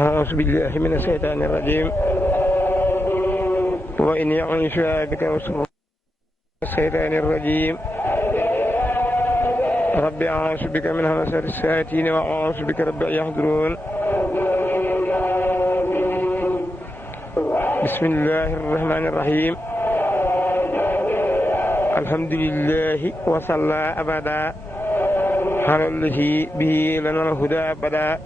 أعوذ بالله من الشيطان الرجيم وإني أعيذها بك من الشيطان الرجيم ربي أعوذ بك من همزات الشياطين وأعوذ بك رب أن يحضرون بسم الله الرحمن الرحيم الحمد لله وصلى أبدا على الذي به لنا الهدى أبدا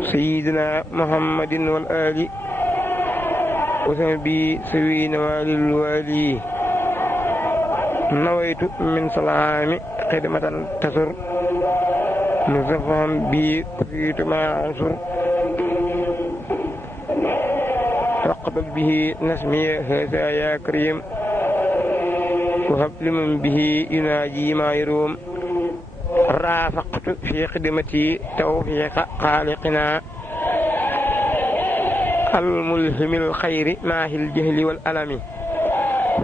سيدنا محمد والآل وصحبه سوين والي الوالي نويت من سلام خدمة تسر مزفهم بي كفيت ما عنصر وقبل به نسمي هذا يا كريم وهب لمن به يناجي ما يروم رافقت في خدمتي توفيق خالقنا الملهم الخير ماهي الجهل والألم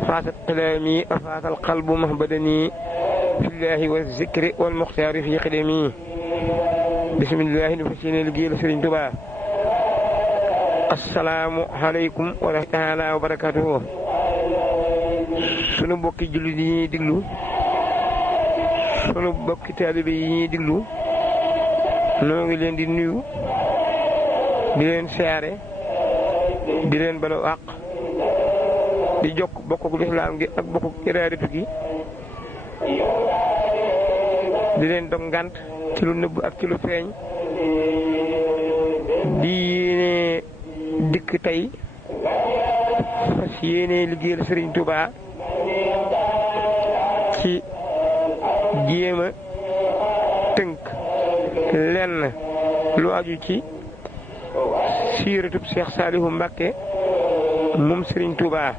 فات كلامي أفات القلب مهبدني في الله والذكر والمختار في خدمي بسم الله نفسين الجيل سرين تبا السلام عليكم ورحمة الله وبركاته sunu mbokki jullit yi ñuy diglu sunu mbokki taalibe yi ñuy diglu noo ngi leen di nuyu di leen siyaare di leen balu àq di jokk bokkuk lislaam gi ak bokkuk iraadatu gi di leen dog ngant ci lu nëbb ak ci lu feeñ di yéene dikk tey fas yéene liggéeyal Sëriñ Tuubaa ci jéema tënk lenn lu aju ci siiratub Cheikh Saliou Mbacké moom Sëriñ Tuubaa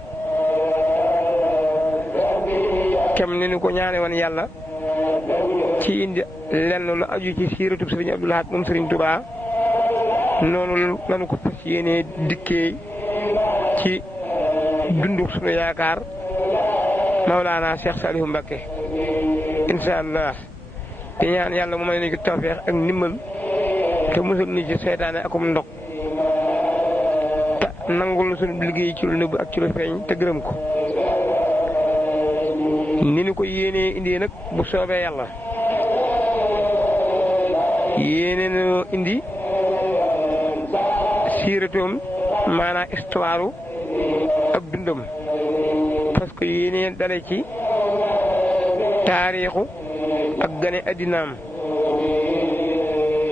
kem ni ñu ko ñaane woon yàlla ci indi lenn lu aju ci siiratub Sëriñ Abdou Lahad moom Sëriñ Tuubaa noonu lañu ko fas yéene dikkee ci dunduk sunu yaakaar Mawlaana Cheikh Saliou Mbacké insha allah te ñaan yàlla mu may nañu tawfeex ak ndimbal te musal ni ci seytaane akum ndog te nangul sunu liggéey ci lu nëbb ak ci lu feeñ te gërëm ko ni ñu ko yéenee indi nag bu soobee yàlla yéene na indi siiratoom maanaam histoire ak dundam parce que yéene dale ci taarixu ak gane addinaam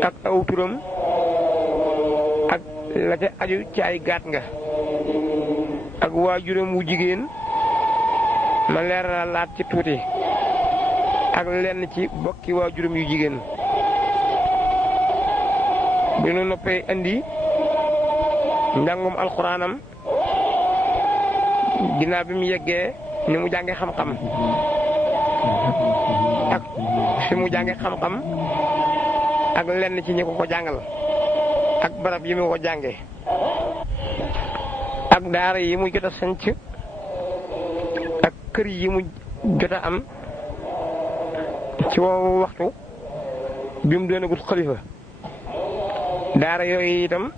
ak aw turam ak la ca aju ci ay gaat nga ak waajuram wu jigéen ma leeral laat ci tuuti ak lenn ci bokki waajuram yu jigéen bi nu noppee indi njàngum alxuraanam ginnaaw bi mu yeggee ni mu jànge xam-xam ak fi mu jànge xam-xam ak lenn ci ñi ko ko jàngal ak barab yi mu ko jànge ak daara yi mu jot a sanc ak kër yi mu jot a am ci woowu waxtu bi mu doonagut xalifa daara yooyu itam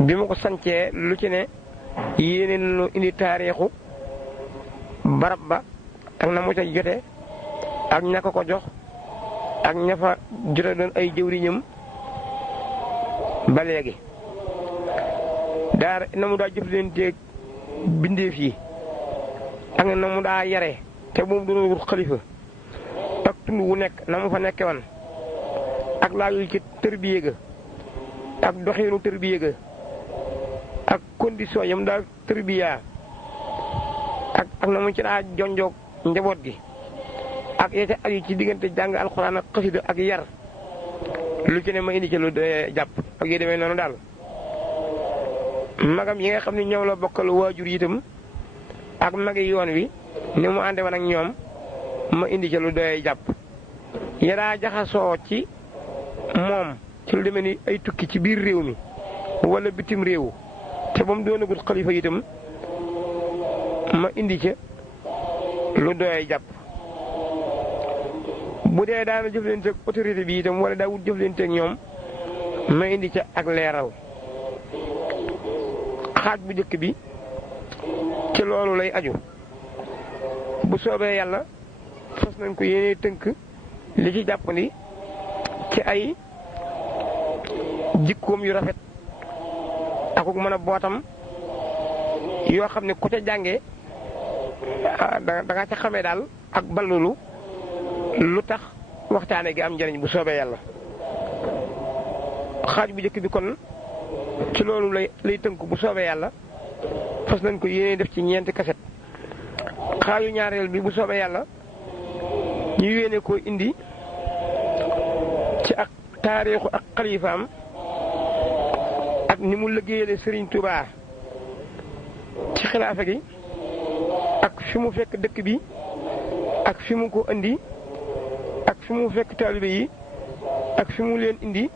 bi mu ko sancee lu ci ne yéene nañu indi taarixu barab ba ak na mu ca jote ak ña ko jox ak ña fa jote doon ay jëwriñam ba léegi daara na mu daa jëflanteeg bindeef yi ak na mu daa yare te bu mu doon wut xalifa ak tund wu nekk na mu fa nekke woon ak laajul ci tërbiye ga ak doxiinu tërbiye ga ak condition yam daal tërbiya ak na mu ci daa jonjoog njaboot gi ak yete aju ci diggante jàng alxuraan ak xasida ak yar lu ci ne ma indi ci lu de jàpp ak yi demee noonu daal magam yi nga xam ne ñoom la bokkal waajur itam ak magi yoon wi ni mu ànde woon ak ñoom ma indi ci lu doy jàpp yaraa jaxasoo ci moom ci lu demee ni ay tukki ci biir réew mi wala bitim réew te ba mu doonagul xalifa itam ma indi ca lu doy jàpp bu dee daana jëflanteeg autorité bi itam wala daa wut jëflanteeg ñoom ma indi ca ak leeral. xaaj bu njëkk bi ci loolu lay aju bu soobee yàlla fas nañ ko yéene tënk li ci jàppandi ci ay jikkoom yu rafet akuk mën a bootam yoo xam ne ku ca jàngee da nga ca xamee daal ak ballulu lu tax waxtaane gi am njëriñ bu soobee yàlla. xaaj bu njëkk bi kon ci loolu lay tënk bu soobee yàlla fas nañ ko yéene def ci ñeenti kaset. xaaju ñaareel bi bu soobee yàlla ñu yéene koo indi ci ak taarixu ak xalifaam ak ni mu liggéeyale Serigne Touba ci xilaafa gi ak fi mu fekk dëkk bi ak fi mu ko indi ak fi mu fekk taalibe yi ak fi mu leen indi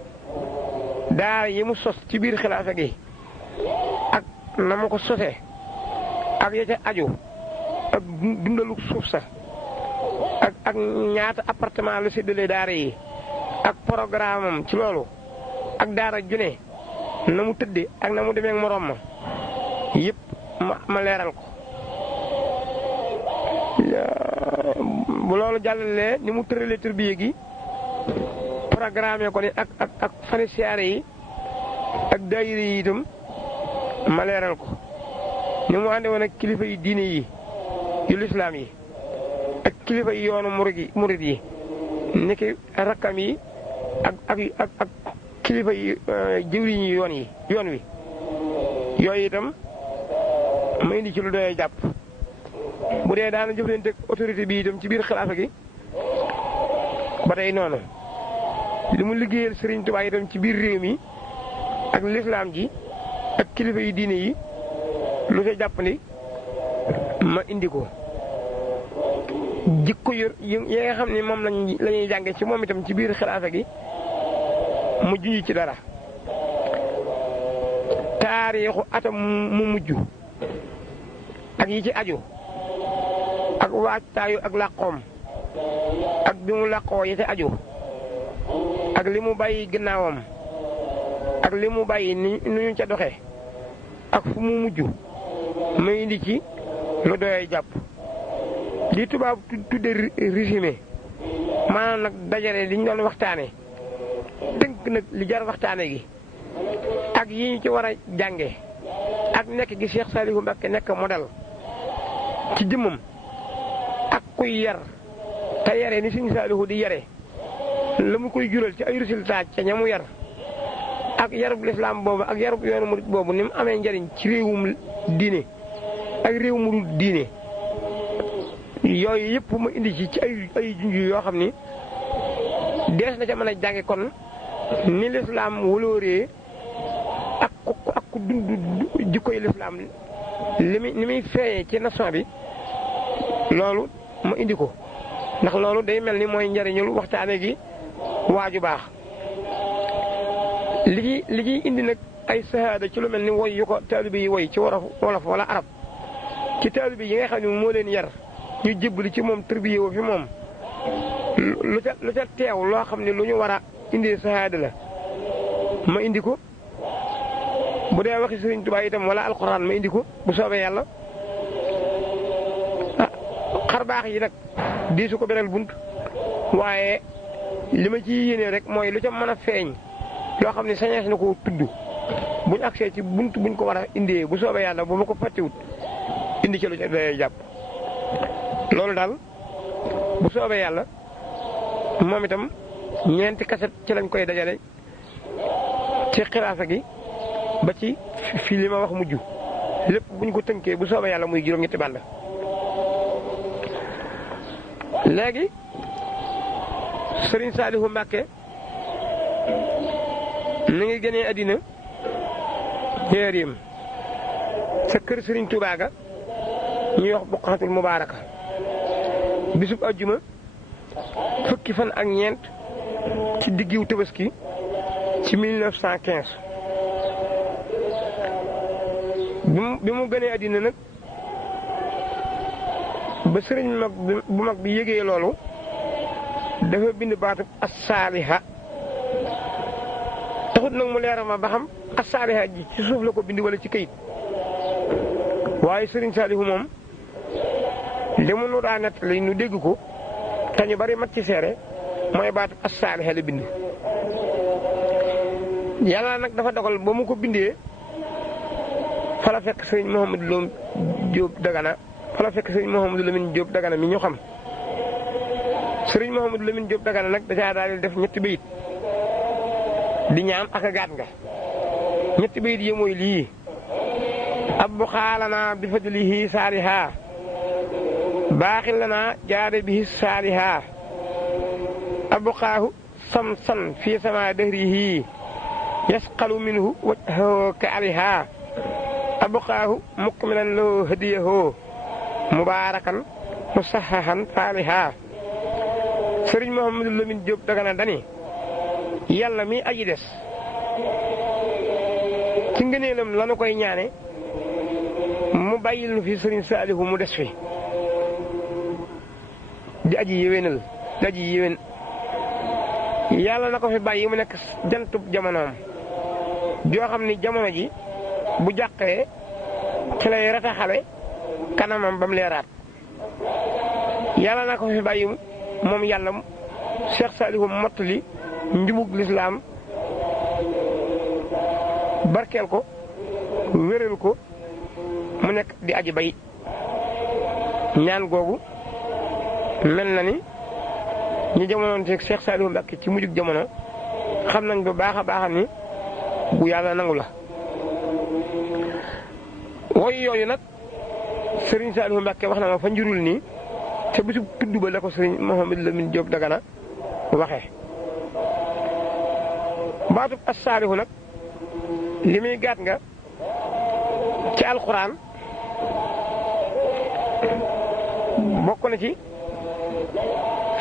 daara yi mu sos ci biir xilaafa gi ak na ma ko sosee ak ya ca aju ak dundalu suuf sa ak ñaata appartement la séddalee daara yi ak programme am ci loolu ak daara june na mu tëddee ak na mu demee ak moroom ma yëpp ma leeral ko. bu loolu jàllalee ni mu tëralee tërbiye gi programme ko ni ak fani siyaare yi ak daayira yi itam ma leeral ko ni mu ànde woon ak kilifa yi diine yi yu lislaam yi ak kilifa yi yoonu murid yi niki rakkam yi ak kilifa yi jëwriñ yi yoon wi yooyu itam ma indi ci lu doy jàpp. bu dee daana jëflante ak autorité bi itam ci biir xilaafa gi ba tey noonu li mu liggéeyal Serigne Touba itam ci biir réew mi ak lislaam ji ak kilifa yi diine yi lu ca jàpp ni ma indi ko. jikko yi nga xam ne moom lañuy jànge ci moom itam ci biir xilaafa gi mu junj ci dara. taarixu atam mu mujj ak yi ci aju ak waajtaayu ak làqoom ak bi mu làqoo yi ci aju ak li mu bàyyi gannaawam ak li mu bàyyi ni ñu ca doxe ak fu mu mujj ma indi ci lu doy jàpp. li tubaab tudde résumé maanaam nag dajale li ñu doon waxtaane tënk nag li jar waxtaane gi ak yi ñu ci war a jànge ak nekk gi Cheikh Saliou Mbacké nekk modèle ci jëmmam ak kuy yar te yare ni Sëriñ Saliou di yare la mu koy jural ci ay résultat ca ña mu yar ak yarub lislaam boobu ak yarub yoonu murid boobu ni mu amee njariñ ci réewum diine ak réew mu dul diine yooyu yëpp ma indi ci ay junj yoo xam ni dees na ca mën a jànge kon ni lislaam walooree ak ku dund jikkoy lislaam ni muy feeñee ci nation bi loolu ma indi ko ndax loolu day mel ni mooy njariñul waxtaane gi waaju baax. li ciy indi nag ay sahaada ci lu mel ni woy yu ko taalibe yi woy ci wolof wala arab ci taalibe yi nga xam ne moo leen yar ñu jébbali ci moom tërbiye woo fi moom lu ca teew loo xam ne lu ñu war a indi sahaada la ma indi ko. bu dee waxi Sëriñ Tuubaa itam wala alxuraan ma indi ko bu soobee yàlla. xar baax yi nag di su ko beral bunt waaye li ma ci yéene rek mooy lu ca mën a feeñ loo xam ne sañees na ko tudd buñ agsee ci bunt buñ ko war a indee bu soobee yàlla bu ma ko fàttewut indi ci lu ca day jàpp. loolu daal bu soobee yàlla moom itam ñeenti kaset ci lañ koy dajale ci xilaafa gi ba ci fii li ma wax mujj lépp buñ ko tënkee bu soobee yàlla muy juróom-ñetti bànd. léegi Serigne Saliou Mbacké mi ngi génnee àddina njëriñam sa kër Serigne Touba ga ñuy wax Buqatul Mubaaraka bisub ajjuma fukki fan ak ñeent ci diggiw Tabaski ci 1915 bi mu gënee àddina nag ba sëriñ bu mag bi yégee loolu dafa bind baatub as-saaliha taxut nag mu leeral ma ba xam as-saalihaat ji ci suuf la ko bind wala ci këyit waaye Serigne Saliou moom li mu nu daa nettali nu dégg ko te ñu bari mat ci seere mooy baatu as-saaliha la bind. yàlla nag dafa dogal ba mu ko bindee fa la fekk sëriñ Mouhamadou Lo Diop Dagana fa la fekk sëriñ Mouhamadou Lamine Diop Dagana mi ñu xam sëriñ Mouhamadou Lamine Diop Dagana nag dacaa daal di def ñetti bayit di ñaan ak a gaat nga ñetti bayit yi mooy lii abbu xaalana bi fadlihi saaliha baaxil lana jaade bihi saaliha abbu xaahu samsan fi sama dahrihi yasqalu minhu wajhahu ka aliha abqaahu mukmilan lahu hadiyahu mubaarakan musahahan faaliha sëriñ Mouhamadou Lamine Diop Dagana dani yàlla mi aji des ci ngëneelam lanu koy ñaane mu bàyyil nu fi sëriñ Saalihu mu des fi di aji yéwénal di aji yéwén yàlla na ko fi bàyyi mu nekk jantub jamonoom joo xam ni jamono ji bu jàqee ci lay rataxale kanamam ba mu leeraat yàlla na ko fi bàyyi moom yàlla Cheikh Saliou mottali njubug lislaam barkeel ko wéral ko mu nekk di aji bay ñaan googu mel na ni ñi jamonoon teeg Cheikh Saliou Mbacké ci mujjug jamono xam nañ bu baax a baax ni bu yàlla nangu la woy yooyu nag Serigne Saliou Mbacké wax na ma fa njurul nii te bisu tudd ba la ko Serigne Mouhamadou Lamine Diop Dagana waxee baatub as-saalihu nag li muy gaat nga ci alxuraan bokk na ci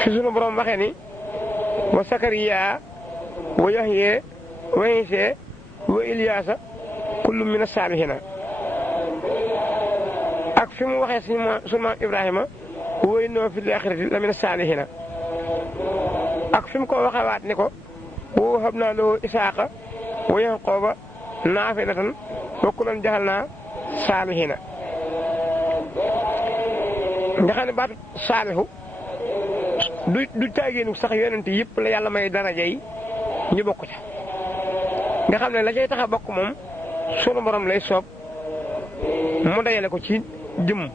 fi sunu borom waxee ni wa Sakariya wa Yahya wa Iisa wa Ilyaasa kullu mina saalihina ak fi mu waxee sunu maam Ibrahima wa innahu fil aaxirati la mina saalihina ak fi mu ko waxee waat ni ko wa wahabnaa lahu Isaaqa wa Yaqooba naafilatan wa kullan ja'alnaa saalihina nga xam ne baatu saalihu du taageenu sax yonent yëpp la yàlla may daraja yi ñu bokk ca nga xam ne la cay tax a bokk moom sunu borom lay soob mu dajale ko ci jëm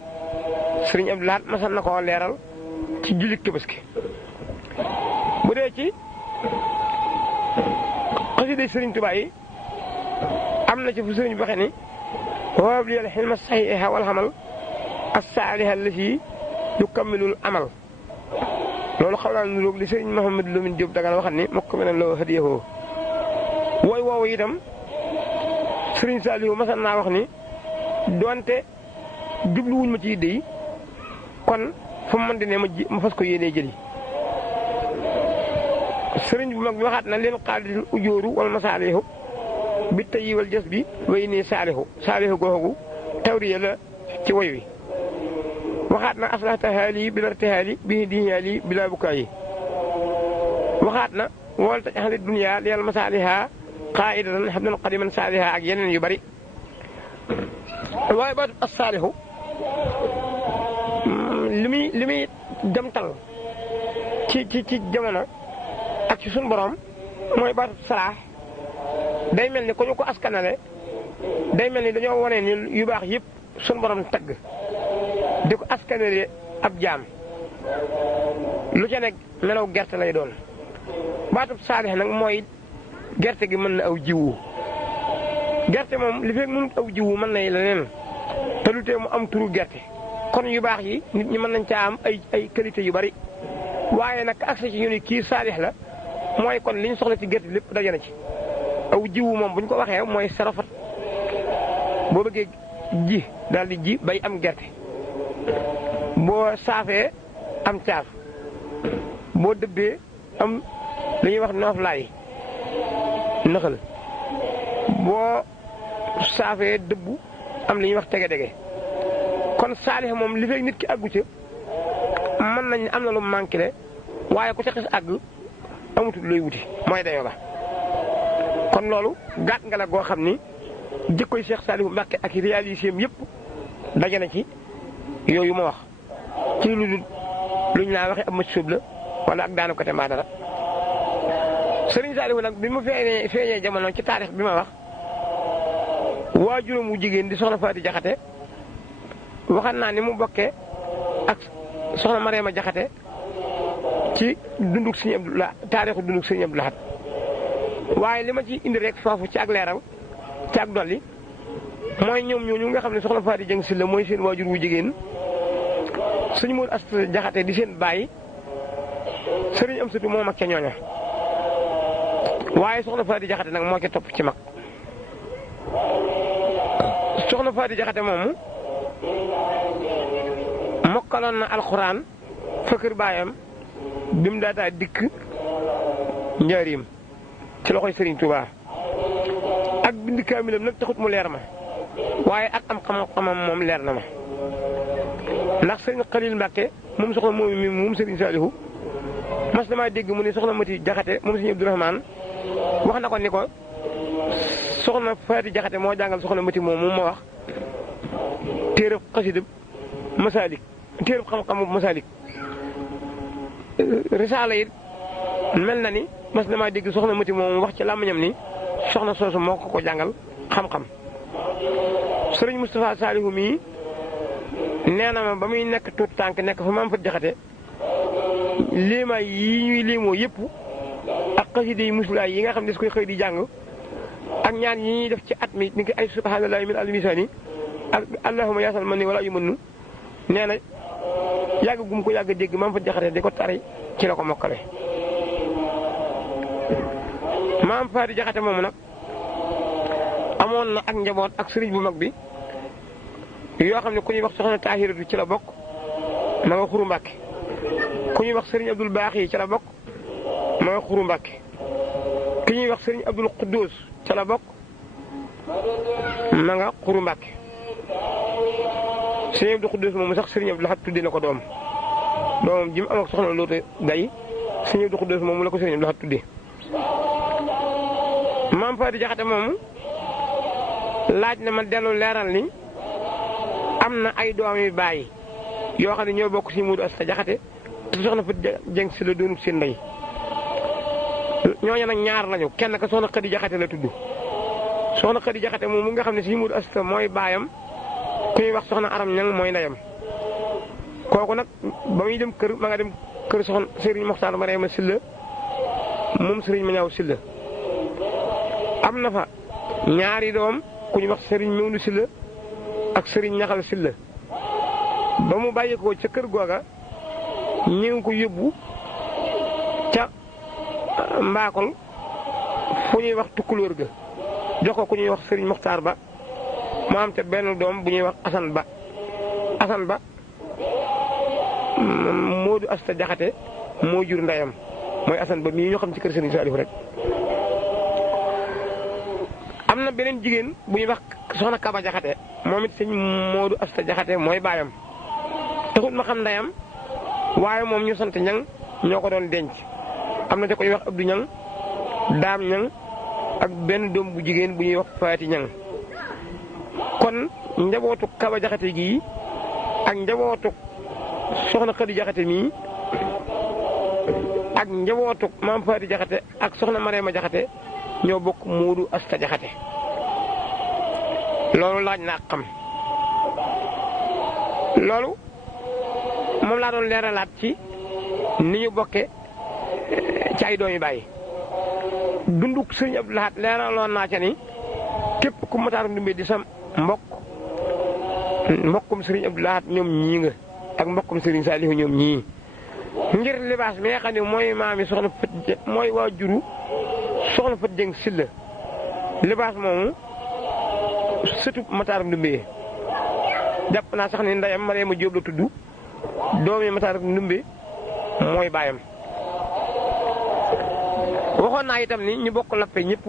sëriñ Abdou Lahad masal na koo leeral ci jullit Tabaski bu dee ci xasida sëriñ Tuubaa yi am na ci fu sëriñ bi waxee ni wahab liyal hilma sahiha wal amal as-saaliha allati yukammilul amal loolu xaw naa niroog li sëriñ Mouhamadou Lamine Diop Dagana waxat ni mokk menen loo hadiyahu wooy woowu itam sëriñ Saliou masal naa wax ni doonte jubluwuñ ma ci yidde yi kon fu mu mën di ne ma fas ko yéenee jëli sëriñ bu mag bi waxaat na leen xaalitil ujooru wal masaalihu bi tayyi wal jas bi way nii saalihu googu tawriya la ci woy wi waxaat na aslahta haali bila irtihaali bi dihaali bila bukaayi waxaat na wal taj ahli dunya liyal masaaliha qaidatan habdan qadiman saaliha ak yeneen yu bari waaye baatu as-saalihu li muy demtal ci jamono ak ci sunu borom mooy baatu salaax day mel ni ko ñu ko askanale day mel ni dañoo wane ni yu baax yëpp sunu borom tagg di ko askanale ab jaam lu ca nekk melaw gerte lay doon baatub saalix nag mooy gerte gi mën na aw jiwu gerte moom li fekk mënut aw jiwu mën na leneen te lu tee mu am turu gerte kon yu baax yi nit ñi mën nañ caa am ay qualité yu bari waaye nag accès ci ñu ni kii saalix la mooy kon liñ soxla ci gerte lépp daje na ci aw jiwu moom bu ñu ko waxee mooy sarafat boo bëggee ji daal di ji bay am gerte boo saafee am caaf boo dëbbee am li ñuy wax noof laay nëxal boo saafee dëbbu am li ñuy wax tege-dege kon saalix moom li fekk nit ki àggu ca mën nañ am na lu manqué le waaye ku ca xis àgg amutul looy wuti mooy dayo ga kon loolu gàtt nga la goo xam ni jikkoy Cheikh Saliou Mbacké ak réalisé yëpp daje na ci yooyu ma wax ci luñ laa waxee ab masoob la wala ak daanu côté maa dara Serigne Saliou nag bi mu feeñee jamono ci taarix bi ma wax waajuram wu jigéen di soxna Faati Jaxate waxan naa ni mu bokkee ak soxna Mariama Jaxate ci dunduk Sëriñ Abdou Lahad taarixu dunduk Sëriñ Abdou Lahad waaye li ma ci indi rek foofu ci ak leeral ci ak dolli mooy ñoom ñooñu nga xam ne soxna Faati Jeng Sylla mooy seen waajur wu jigéen Sëriñ Moodu Asta Jaxate di seen baay Sëriñ Amsatu moo mag ca ñooña waaye soxna Faati Jaxate nag moo ca topp ci mag soxna Faati Jaxate moomu mokkaloon na alxuraan fa kër baayam bi mu daataa dikk njaarim ci loxoy Serigne Touba ak bind kaamilam nag taxut mu leer ma waaye ak am xam-xamam moom leer na ma ndax Serigne Khalil Mbacké moom soxna moom Serigne Saliou mas damaa dégg mu ne soxna Mati Jaxate moom Serigne Abdourahmane wax na ko ni ko soxna Faati Jaxate moo jàngal soxna Mati moom ma wax téereb xasida Masalik téereb xam-xamu Masalik risaala it mel na ni mas damaa dégg soxna Mati moom wax ci làmmiñam ni soxna soosu moo ko jàngal xam-xam sëriñ Moustapha Saliou mii nee na ma ba muy nekk tuut tànk nekk fa maam Faati Jaxate liimaay yi ñuy liimoo yëpp ak xasida yi musulaay yi nga xam ne su koy xëy di jàng ak ñaan yi ñuy def ci at mi ni ki ay subhanallahi min almisani ak allahumma yaasal man ni wala yu mënnu nee na yàgg gum ko yàgg dégg maam Faati Jaxate di ko tari ci la ko mokkale maam Faati Jaxate moomu nag amoon na ak njaboot ak sëriñ bu mag bi yoo xam ne ku ñuy wax soxna Taahiratu ci la bokk ma nga Xuru Mbàkke ku ñuy wax sëriñ Abdul Baaxi ci la bokk ma nga Xuru Mbàkke ki ñuy wax sëriñ Abdul Quddus ca la bokk ma nga Xuru Mbàkke sëriñ Abdul Quddus moomu sax sëriñ Abdul Ahad tudde na ko doomam ji mu am ak soxna Loota Gay sëriñ Abdul Quddus moomu la ko sëriñ Abdul Ahad tudde maam Faati Jaxate moomu laaj na ma dellu leeral ni am na ay doom yu baay yoo xam ne ñoo bokk si Moodu Asta Jaxate te soxna Faati Jeng Sylla doonub seen ndey ñooñu nag ñaar lañu kenn ka soxna Xadi Jaxate la tudd soxna Xadi Jaxate moom mu nga xam ne si Moodu Asta mooy baayam ku ñuy wax soxna Aram Ñang mooy ndeyam kooku nag ba muy dem kër ma nga dem kër soxna Sëriñ Moxtaar Mariama Sylla moom Sëriñ Mañaaw Sylla am na fa ñaari doom ku ñuy wax Sëriñ Mewndu Sylla ak Sëriñ Ñaxal Sylla ba mu bàyyi ko ca kër googa ñu ngi ko yóbbu ca Mbaakol fu ñuy wax Tukkulóor ga jox ko ku ñuy wax Sëriñ Moxtaar Ba mu am te benn doom bu ñuy wax Asan Ba Moodu Asta Jaxate moo jur ndeyam mooy Asan Ba mii ñu xam ci kër Sëriñ Saliou rek am na beneen jigéen bu ñuy wax soxna Kaba Jaxate moom it sëñ Moodu Asta Jaxate mooy baayam taxut ma xam ndeyam waaye moom ñu sant ñang ñoo ko doon denc am na te ko ñuy wax Abdou Ñang Daam Ñang ak benn doom bu jigéen bu ñuy wax Faati Ñang kon njabootu Kaba Jaxate gii ak njabootu soxna Xadi Jaxate mii ak njabootu maam Faati Jaxate ak soxna Mariama Jaxate ñoo bokk Moodu Asta Jaxate loolu laaj naa xam loolu moom laa doon leeralaat ci ni ñu bokke ci ay doomi bàyyi dunduk Sëriñ Abdou Lahad leeraloon naa ca ni képp ku Matar Ndumbe di sam mbokkum Sëriñ Abdou Lahad ñoom ñii nga ak mbokkum Sëriñ Saliou ñoom ñii ngir libaas mi nga xam ne mooy maami soxna Fat mooy waajuru soxna Faati Jeng Sylla libaas moomu sëtu Matar Ndumbe jàpp naa sax ni ndeyam Mariama Jóob la tudd doomi Matar Ndumbe mooy baayam waxoon naa itam ni ñu bokk lappe ñëpp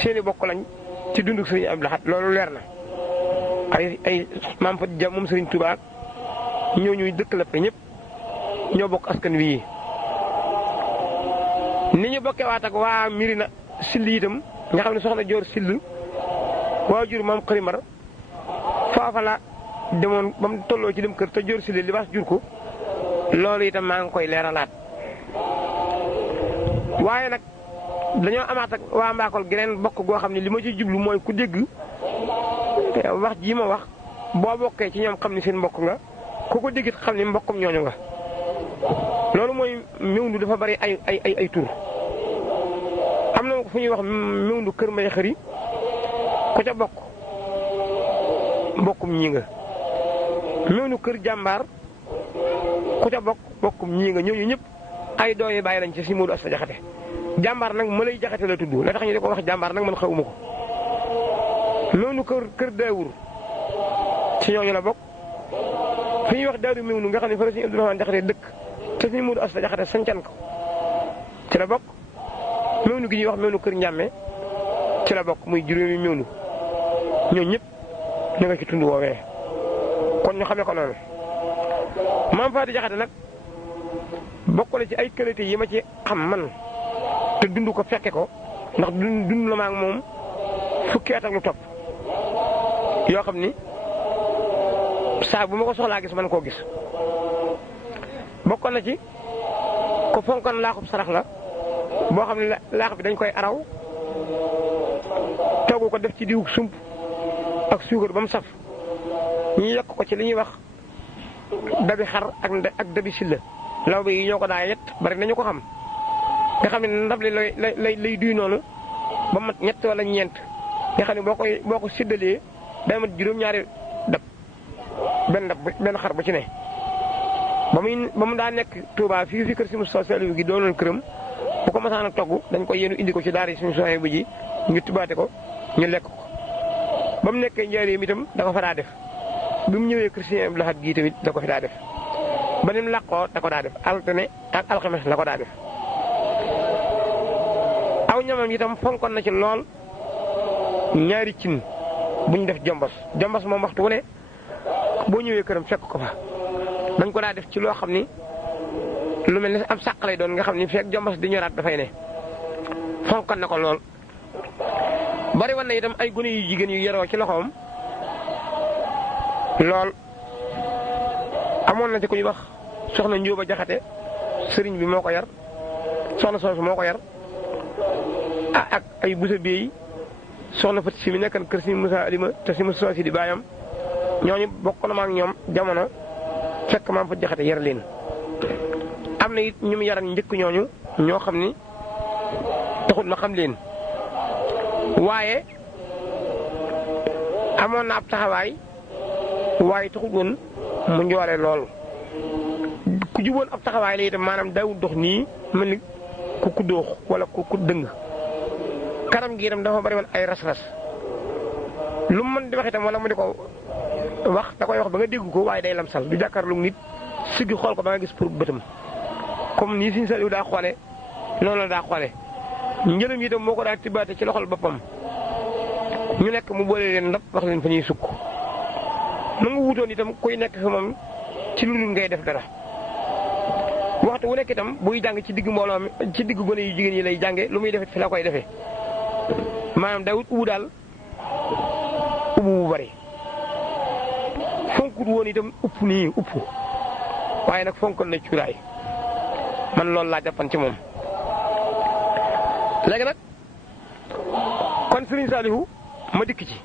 seeni bokk lañ ci dunduk Sëriñ Abdou Lahad loolu leer na ay maam Faati Jeng moom Sëriñ Tuubaa ñoo ñuy dëkk lappe ñëpp ñoo bokk askan wi ni ñu bokkee waat ak waa Mirina Sylla itam nga xam ne soxna Joor Sill waajur maam Xarimar foofa la demoon ba mu tolloo ci dem kër te Joor Sill libaas jur ko loolu itam maa ngi koy leeralaat. waaye nag dañoo amaat ak waa Mbakol geneen bokk goo xam ne li ma ci jublu mooy ku dégg wax ji ma wax boo bokkee ci ñoom xam ni seen mbokk nga ku ko déggit xam ni mbokkum ñooñu nga. loolu mooy Mewndu dafa bari ay tur am na fu ñuy wax Mewndu kër Mbay Xëri ku ca bokk mbokkum ñii nga. Mewndu kër Jàmbaar ku ca bokk mbokkum ñii nga ñooñu ñëpp ay doom yi bàyyi lañ ci si Moodu Asta Jaxate Jàmbaar nag ma lay jaxate la tudd la tax ñu di ko wax Jàmbaar nag man xawuma ko. Mewndu kër Daawur ci ñooñu la bokk fi ñuy wax Daaru Mewndu nga xam ne fa la Sëñ Abdu Rahmaan Jaxate dëkk te Sëñ Moodu Asta Jaxate sancan ko ci la bokk. Mewndu gi ñuy wax Mewndu kër Njàmme ci la bokk muy juróomi Mewndu ñoo ñëpp ñu nga ci tund woowee kon ñu xamee ko noonu. Maam Faati Jaxate nag bokk na ci ay qualité yi ma ci xam man te dund ko fekke ko ndax dund la ma ak moom fukki at ak lu topp yoo xam ni saa bu ma ko soxlaa gis man koo gis. bokk na ci ko fonkoon laaxub sarax la boo xam ne laax bi dañ koy araw togg ko def ci diw sump ak suukar ba mu saf ñu yekk ko ci li ñuy wax dabi xar ak dabi silla law bi yi ñoo ko daa yett bari nañu ko xam nga xam ne ndab li lay duy noonu ba mat ñett wala ñeent nga xam ne boo ko séddalee day mat juróom-ñaari dab benn xar bu ci ne ba mu daa nekk Touba fii fi kër si Moustapha Saliou gi doonoon këram bu ko masaan a togg dañ koy yéenu indi ko ci daara suñu soxee bu ji ñu tubaate ko ñu lekk ko ba mu nekkee njaareem itam da ko fa daa def bi mu ñëwee kër Sëñ Abdou Lahad gii tamit da ko fi daa def ba ni mu làqoo da ko daa def altine ak alxames la ko daa def. aw ñamam itam fonkoon na ci lool ñaari cin buñ def jombos moom waxtu wu ne boo ñëwee këram fekk ko fa dañ ko daa def ci loo xam ni lu mel ni am sàq lay doon nga xam ni fekk jombos di ñoraat dafay ne fonkoon na ko lool. bari woon na itam ay gone yu jigéen yu yeroo ci loxoom lool amoon na ci ku ñuy wax soxna Njóoba Jaxate sëriñ bi moo ko yar soxna soosu moo ko yar ak ay busa beey soxna Fati si mi nekkan kër si Moussa Alima te si Moussa si di baayam ñooñu bokk na ma ak ñoom jamono fekk maam fa Jaxate yar leen. am na it ñu mu yaran njëkk ñooñu ñoo xam ni taxul na xam leen waaye amoon na ab taxawaay waaye taxul woon mu njoore lool ku juboon ab taxawaay la itam maanaam daawul dox nii mel ni ku doox wala ku dëng kanam gi itam dafa bari woon ay ras-ras lu mu mën di wax itam wala mu di ko wax da koy wax ba nga dégg ko waaye day lamsal du jàkkaarloog nit siggi xool ko ba nga gis pour bëtam comme nii Sëñ Saliou daa xoole noonu la daa xoole njëlam yi itam moo ko daa tibbaate ci loxol boppam ñu nekk mu boole leen ndab wax leen fa ñuy sukk na nga wutoon itam kuy nekk fi moom ci lu dul ngay def dara waxtu wu nekk itam buy jàng ci digg mbooloo mi ci digg gone yu jigéen yi lay jànge lu muy defet fi la koy defee maanaam dawut ubu daal ubu bu bari fonkut woon itam upp nii upp waaye nag fonkoon na cuuraay man loolu laa jàppan ci moom. léegi nag kon Serigne Saliou ma dikk ci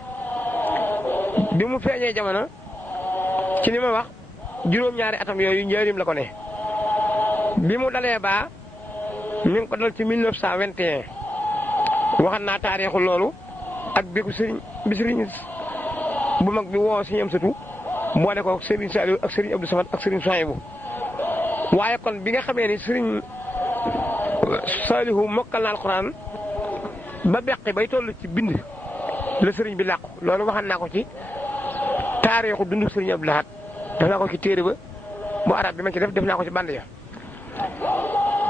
bi mu feeñee jamono ci li ma wax juróom-ñaari atam yooyu njëriñ la ko ne bi mu dalee baa mi ngi ko dal ci 1921 waxan naa taarixu loolu ak bi Serigne bu mag bi woo Serigne Amsatou boole ko Serigne Saliou ak Serigne Abdou Samad ak Serigne Souhaïbou waaye kon bi nga xamee ni Serigne Saliou mokkal na alxuraan ba beqi bay toll ci bind la sëriñ bi làqu loolu waxan naa ko ci taarixu dundu Serigne Abdou Lahad def naa ko ci téere ba bu arab bi ma ci def naa ko ci band ya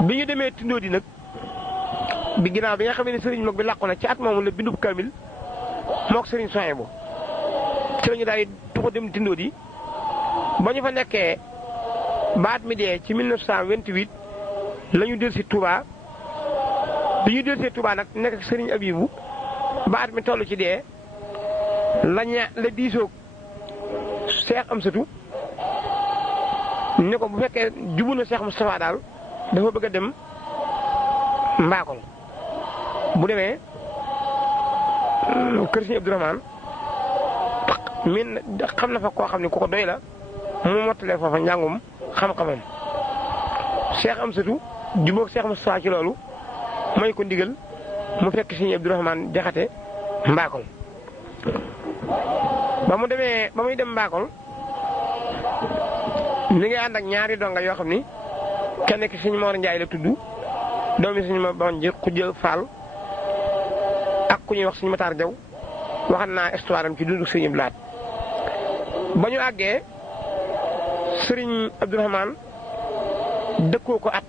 bi ñu demee tindoo di nag bi ginnaaw bi nga xamee ne sëriñ mag bi làqu na ci at moomu la bindub kamil mook Serigne Souhaïbou ci la ñu daal di tuxu dem tindoo di ba ñu fa nekkee baat mi dee ci 1928 la ñu del si Touba bi ñu del see Touba nag nekk ak Serigne Abibou ba at mi toll ci dee la diisoog Cheikh Amsatou ne ko bu fekkee jubu na Cheikh Moustapha daal dafa bëgg a dem Mbakol bu demee kër Sëriñ Abdourahmane min xam na fa koo xam ne ku ko doy la mu mottalee foofa njàngum xam-xamam Cheikh Amsatou jubóog Cheikh Moustapha ci loolu may ko ndigal mu fekk Sëriñ Abdourahmane Jaxate Mbakol ba muy dem Mbakol mi ngi ànd ak ñaari donga yoo xam ni kenn ki Sëriñ Mor Njaay la tudd doomi Sëriñ ma bon ji Xujja Faal ak ku ñuy wax Sëriñ Matar Jaw waxan naa histoire am ci dundu Sëriñ Blaat ba ñu àggee Sëriñ Abdourahmane dëkkoo ko at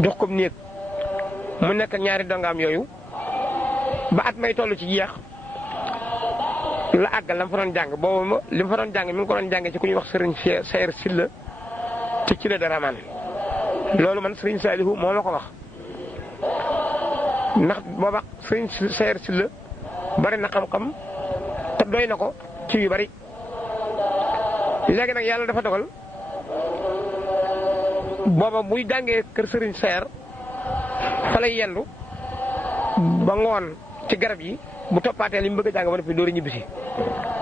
jox ko néeg mu nekk ak ñaari dongaam yooyu ba at may toll ci jeex la àggal la mu fa doon jàng boobu li mu fa doon jàng mi ngi ko doon jàngee ci ku ñuy wax Sëriñ Sayer Silla ci la Daraman loolu man Sëriñ Saalihu moo ma ko wax ndax booba Sëriñ Sayer Silla bari na xam-xam te doy na ko ci yu bari léegi nag yàlla dafa dogal booba buy jàngee kër Sëriñ Sayer fa lay yendu ba ngoon ci garab yi bu toppaatee li mu bëgg a jàng ba noppi dooru ñibbisi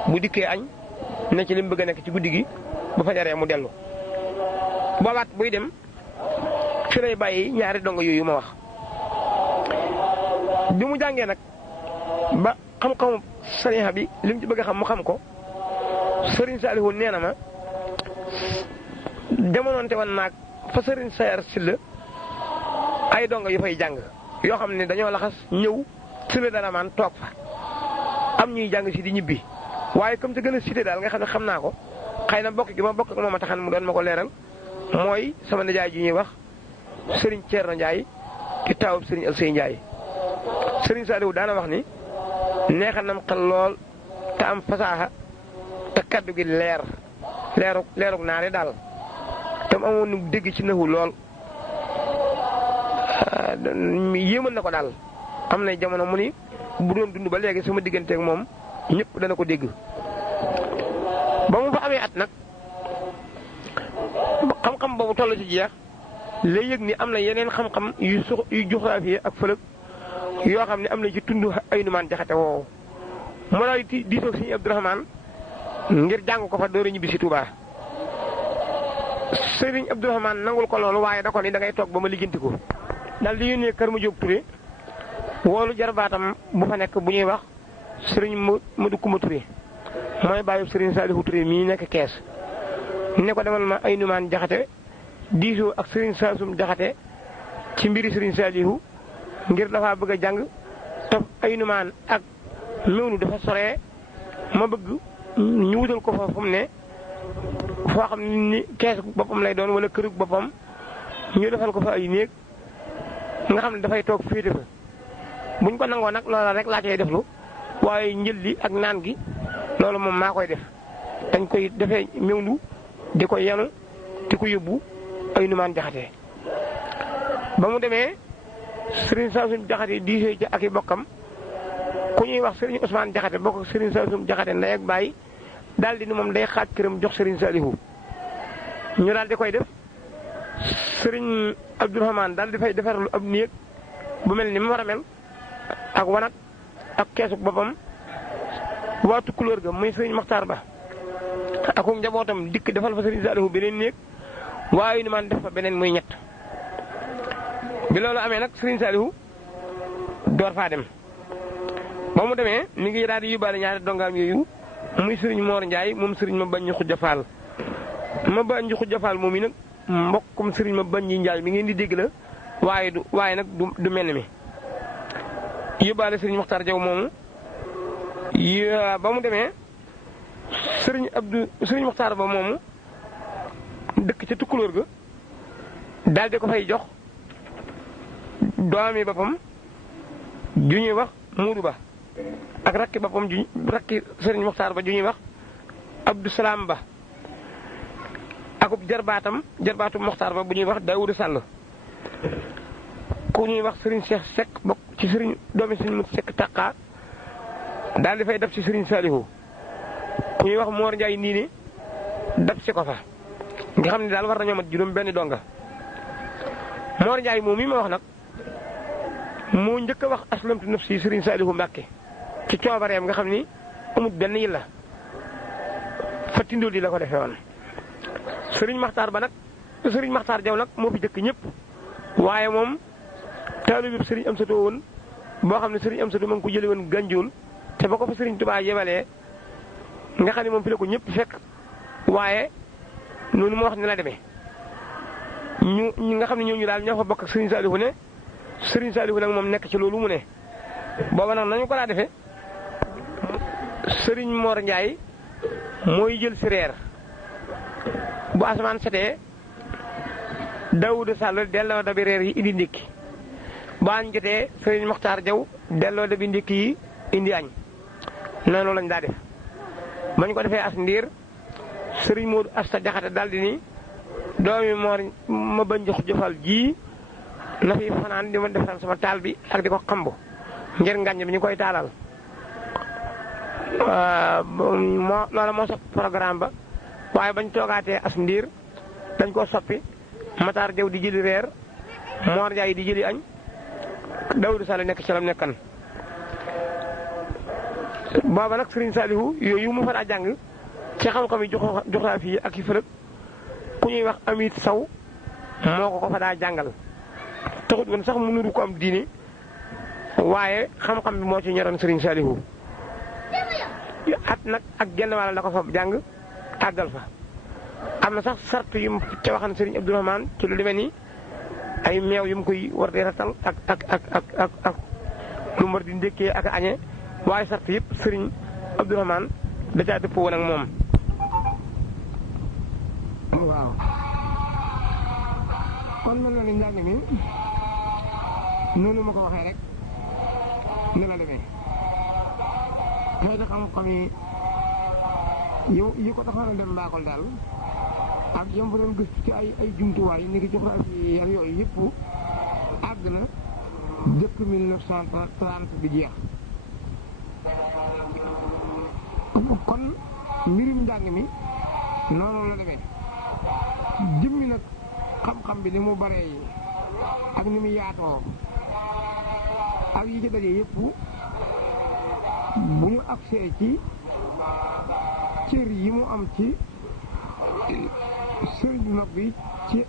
bu dikkee añ ne ci li mu bëgg a nekk ci guddi gi bu fajaree mu dellu boobaat buy dem fi lay bàyyi ñaari dongo yooyu ma wax bi mu jàngee nag ba xam-xamu sariya bi li mu ci bëgg a xam mu xam ko Sëriñ Saalihu nee na ma jamonoonte woon naag fa Sëriñ Sayer Silla ay dongo yu fay jàng yoo xam ne dañoo laxas ñëw Silla Daraman toog fa am ñuy jàng si di ñibbi waaye comme te gën a cité daal nga xam ne xam naa ko xëy na bokk gi ma bokk ak moom a taxan mu doon ma ko leeral mooy sama nijaay ji ñuy wax Sëriñ Ceerno Njaay di taawub Sëriñ Alsey Njaay Sëriñ Saalihu daana wax ni neexal nam xel lool te am fasaaxa te kaddu gi leeruk naare daal te mu amoon nu dégg ci naxu lool yéemal na ko daal am na jamono mu ni bu doon dund ba léegi sama digganteeg moom ñëpp dana ko dégg ba mu fa amee at nag xam-xam boobu toll ci jeex lay yëg ni am na yeneen xam-xam yu géographie ak fëlëg yoo xam ne am na ci tund ay numaan Jaxate woowu moo daal di diisoog Sëriñ Abdourahmane ngir jàng ko fa door a ñibbi si Touba Sëriñ Abdourahmane nangul ko loolu waaye da ko ni da ngay toog ba ma lijjanti ko daal di yónnee kër ma jóg Touré woolu jarbaatam bu fa nekk bu ñuy wax Sëriñ Madu Kumba Touré mooy bàyyi Sëriñ Saalihu Touré mii nekk Kees ne ko demal ma ay numaan Jaxate diisoo ak Sëriñ Saasum Jaxate ci mbiri Sëriñ Saalihu ngir dafa bëgg a jàng te ay numaan ak Mewnu dafa soree ma bëgg ñu wutal ko fa fu mu ne foo xam ne ni kees boppam lay doon wala kërug boppam ñu defal ko fa ay néeg nga xam ne dafay toog féete fa buñ ko nangoo nag loola rek laa cay deflu waaye njël li ak naan gi loolu moom maa koy def dañ koy defee Mewnu di ko yenu di ko yóbbu ay numaan Jaxate ba mu demee Sëriñ Saasum Jaxate diisee ci ak i bokkam ku ñuy wax Sëriñ Ousmane Jaxate bokk Sëriñ Saasum Jaxate ndey ak baay daal di ni moom day xaaj këram jox Sëriñ Saalihu ñu daal di koy def Sëriñ Abdourahmane daal di fay defarlu ab néeg bu mel ni mu war a mel ak wanag ak keesu boppam waa Tukulóor ga muy Sëriñ Maxtaar Ba ak njabootam dikk defal fa Sëriñ Saalihu beneen néeg waaye ni man def fa beneen muy ñett bi loolu amee nag Sëriñ Saalihu door faa dem ba mu demee mi ngi daal di yóbbaale ñaari dongaam yooyu muy Sëriñ Mor Njaay moom Sëriñ ma bañ ñu Xujja Faal ma bañ ñu Xujja Faal moom yi nag mbokkum Sëriñ ma bañ ñi Njaay mi ngeen di dégg la waaye nag du mel mi yóbbaale Sëriñ Maxtaar Jaw moomu ba mu demee Sëriñ Maxtaar Ba moomu dëkk ca Tukulóor ga daal di ko fay jox doomi boppam ju ñuy wax Muudu Ba ak rakki boppam rakki Sëriñ Maxtaar Ba ju ñuy wax Abdou Salaam Ba akub jarbaatu Maxtaar Ba bu ñuy wax Daawuda Sàll ku ñuy wax Serigne Cheikh Seck bokk ci Serigne doomi Serigne Mut Seck Takka daal di fay def ci Serigne Salihu ku ñuy wax Mor Ndiaye nii ni def ci ko fa nga xam ne daal war nañoo mat juróom benn donga Mor Ndiaye moom mi ma wax nag moo njëkk a wax aslamtu nafsi Serigne Salihu Mbacke ci coobareem nga xam ni amut benn yilla fa tindóol yi la ko defee woon Serigne Makhtar ba nag Serigne Makhtar Jaw nag moo fi jëkk ñëpp waaye moom taalibe bi Serigne Amsatou woon boo xam ne Serigne Amsatou ma ngi ko jëlee woon Ganjool te ba ko fa Serigne Touba yebalee nga xam ne moom fi la ko ñëpp fekk waaye noonu moo wax ne la demee ñu nga xam ne ñooñu daal ñoo fa bokk ak Serigne Saliou ne Serigne Saliou nag moom nekk ci loolu mu ne booba nag nañu ko daa defee Serigne Mor Ndiaye mooy jël si reer bu asamaan setee Daouda Sall delloo dabi reer yi indi ndékki bu añ jotee Serigne Makhtar Diaw delloo dabi ndékki yi indi añ noonu lañ daa def bañ ko defee as ndiir Serigne Modou Asta Jaxate daldi ni doomi Mor ma bañ jox jëfal ji na fi fanaan di ma defal sama taal bi ak di ko xambu ngir ngàññ bi ñu koy taalal loola moo sopp programme ba waaye bañ toogaatee as ndiir dañ koo soppi Matar Jaw di jëli reer Mor Ndiaye di jëli añ Daouda Sall nekk ci lam nekkan booba nag Serigne Saliou yooyu mu fa daa jàng ci xam-xam yi géographie ak yi fëlëg ku ñuy wax Amit Saw moo ko fa daa jàngal taxut woon sax mu nuru ko am diine waaye xam-xam bi moo ci ñoroon Serigne Saliou at nag ak genn wàll la ko fa jàng àggal fa am na sax sart yu mu ca waxan Serigne Abdourahmane ci lu demee ni ay meew yu mu koy war di ratal ak lu mu war di ndékkee ak añe waaye sart yëpp Serigne Abdourahmane da caa dëppoo woon ak moom. waaw kon mel na ni njàng mi noonu ma ko waxee rek ni la demee xëy na xam-xam yi ko taxoon a dem mbaakol daal ak yom fa doon gëstu ci ay jumtuwaay ni ki géographie ak yooyu yëpp àgg na jëkk 1930 bi jeex kon mbirum njàng mi noonu la demee jëmmi nag xam-xam bi ni mu baree ak ni mu yaatoo ak yi ci daje yëpp bu ñu agsee ci cër yi mu am ci sëriñ bu mag bi ci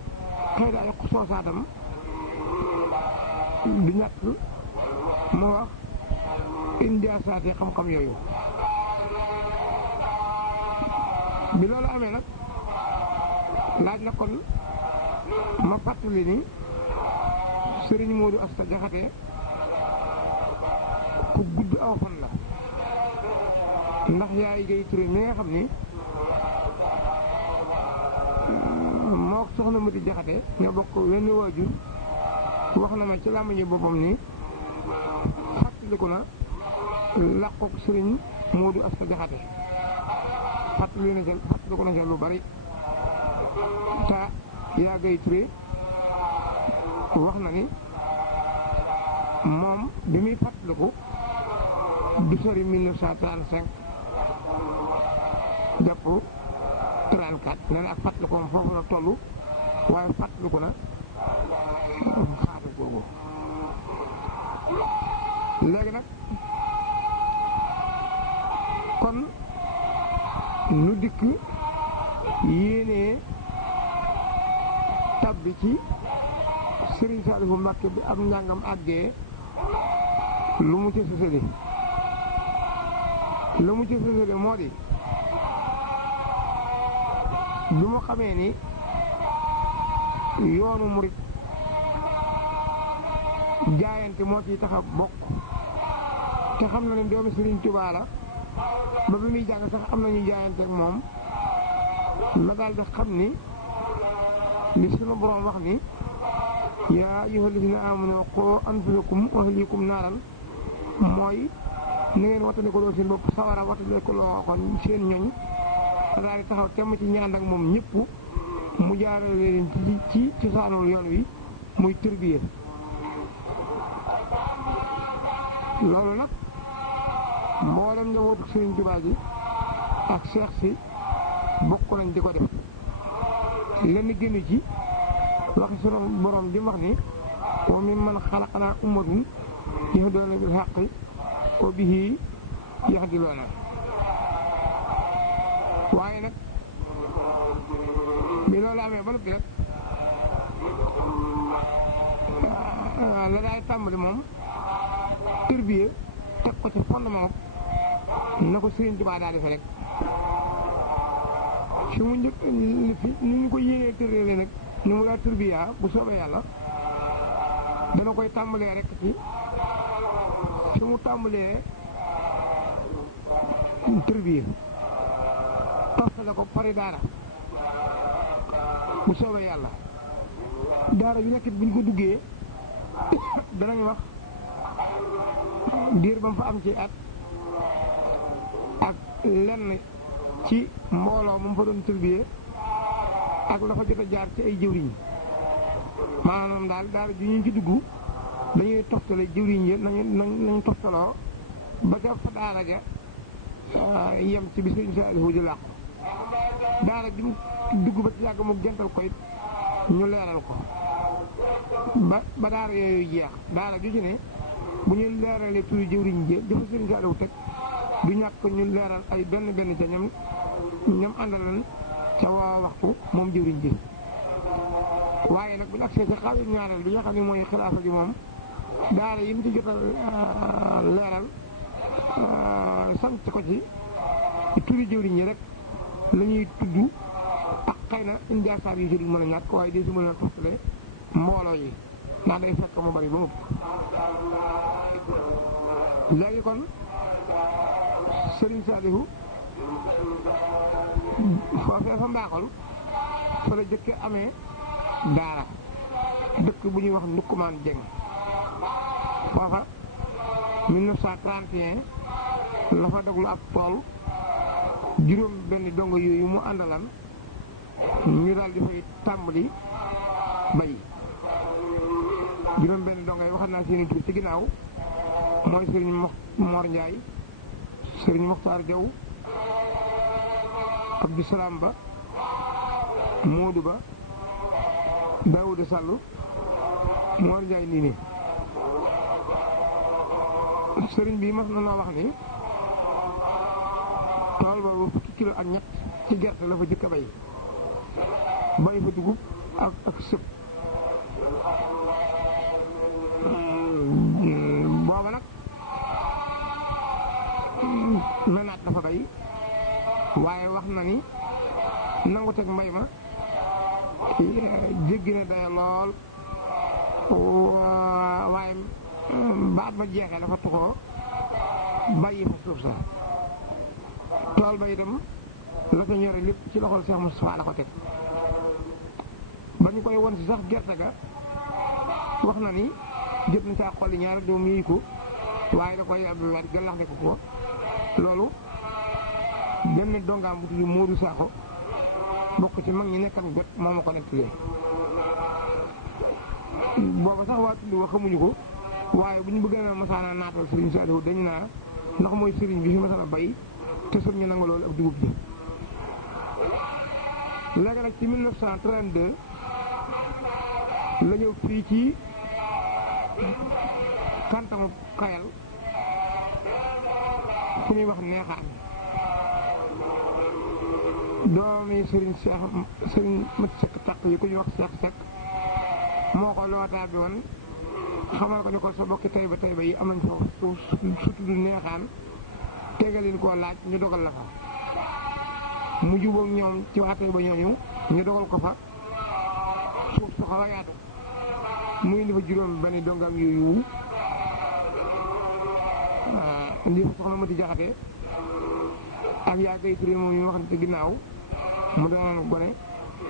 xëy na ay soosaatam du ñàkk mu wax indiasaate xam-xam yooyu bi loolu amee nag laaj na kon ma fàttali ni Serigne Modou Asta Jaxate ku gudd aw fan la ndax yaay Gay Touré mi nga xam ni moo soxna Mati Jaxate ñoo bokk wenn waajur wax na ma ci làmmiñu boppam ni fàttaliku na làqook Serigne Modou Asta Jaxate fàttaliku na ca lu bari ta yaa Gay Touré wax na ni moom bi muy fàttaliku du sori 1935 jàpp 34 nee na ak fàttaliku moom foofu la toll waaye fàttaliku na xaatu googu léegi nag kon nu dikk yéenee tabbi ci Serigne Saliou Mbacke bi am njàngam àggee lu mu ci sësali moo di bi mu xamee ni yoonu murit jaayante moo ciy tax a bokk te xam na ne doomi Serigne Touba la ba bi muy jàng sax am nañu jaayante ak moom la daal di xam ni li sunu borom wax ni yaa ayyuhal lazina aamanu quu anfusakum wa ahliikum naaran mooy na ngeen wattandiku loo seen bopp sawara wattandiku loo kon seen ñoñ daal di taxaw temm ci ñaan ak moom ñëpp mu jaarale leen ci cosaanul yoon wi muy tërbiya loolu nag mboolem njabootu Sëriñ Tuubaa gi ak seex si bokk nañ di ko def lenn génn ci waxi sunu borom di wax ni wa mimman xalaqnaa ummatun yahduuna bil haqqi wa bihi yahdiluuna waaye nag bi loolu amee ba noppi rek la daay tàmbali moom tërbiya teg ko ci fondement na ko Sëriñ Tuubaa daa defe rek fi mu njëkk ni ñu ko yéenee tërale nag ni mu daa tërbiya bu soobee yàlla dana koy tàmbalee rek ci fi mu tàmbalee tërbiya toftale ko pare daara bu soobee yàlla daara bi nekk bu ñu ko duggee danañ wax diir ba mu fa am ci at ak lenn ci mbooloo mu fa doon tërbiyee ak la fa jot a jaar ci ay jëwriñ maanaam daal daara ju ñu ci dugg dañuy toftale jëwriñ yi nañ toftaloo ba ca fa daara ja yem ci bi Sëriñ Saalihu di làqu daara ji mu dugg ba ci yàgg mu gental ko it ñu leeral ko ba daara yooyu jeex daara ju ci ne bu ñu leeralee turu jëwriñ ji dafa Sëriñ Saalihu teg du ñàkk ñu leeral ay benn ca ñam àndalan ca waa waxtu moom jëwriñ ji waaye nag bu ñu agsee ca xaaju ñaareel bi nga xam ne mooy xilaafa gi moom daara yi mu ci jot a leeral sant ko ci turi jëwriñ ñi rek la ñuy tudd ak xëy na indiasaar yu ci dul mën a ñàkk waaye di si mën a toftale mbooloo yi ndax day fekk mu bari ba mëpp léegi kon Sëriñ Saalihu foofee fa Mbaaxol fa la jëkke amee daara dëkk bu ñuy wax Ndukkumaan Jeng foofa 1931 la fa doglu ab tool juróom benn dongo yooyu mu àndalan ñu daal di fay tàmbali bay juróom benn dongo yi wax naa seeni tur ci ginnaaw mooy Sëriñ Mor Njaay Sëriñ Moxtaar Jaw Abdou Salaam Ba Moodu Ba Daawuda Sàllu Mor Njaay nii nii sëriñ bi mas na noo wax ni tool boobu fukki kilo ak ñett ci gerte la fa jëkk a bay fa dugub ak sëb booba nag menaat dafa bay waaye wax na ni nangu teg mbay ma jéggi na daya lool waaye baat ma jeexee dafa tuxoo bàyyi fa suuf sa tool ba itam la ko ñore lépp ci loxol Cheikh Moustapha la ko teg ba ñu koy won si sax gerte ga wax na ni jot na saa xolli ñaari doom yi ko waaye da koy yàbb wet galax ne ko loolu benn dongaam bu tudd Modou Sakho bokk ci mag ñi nekkan got moo ma ko nettalee booba sax waa tund wa xamuñu ko waaye bu ñu bëggee na masaana naatal Sëriñ Saalihu dañu naa ndax mooy sëriñ bi fi masala bay te sot ñu nangu loolu ak dugub ji léegi nag ci 1932 la ñëw fii ci kantamu Kayal fu ñuy wax Neexaan doomi Sëriñ Mat Sekk Taq yi ku ñuy wax Sekk moo ko lootaa bi woon xamal ko ni ko sa bokki Tayba yi am nañ foofu suuf su tudd Neexaan tegalin koo laaj ñu dogal la fa mu jubóog ñoom ci waa Tayba ñooñu ñu dogal ko fa suuf su xaw a yaatu mu indi fa juróom benn dongam yooyu indi fa soxna Mati Jaxate ak yaa gay turé moom ñu waxante ginnaaw mu doonoon gone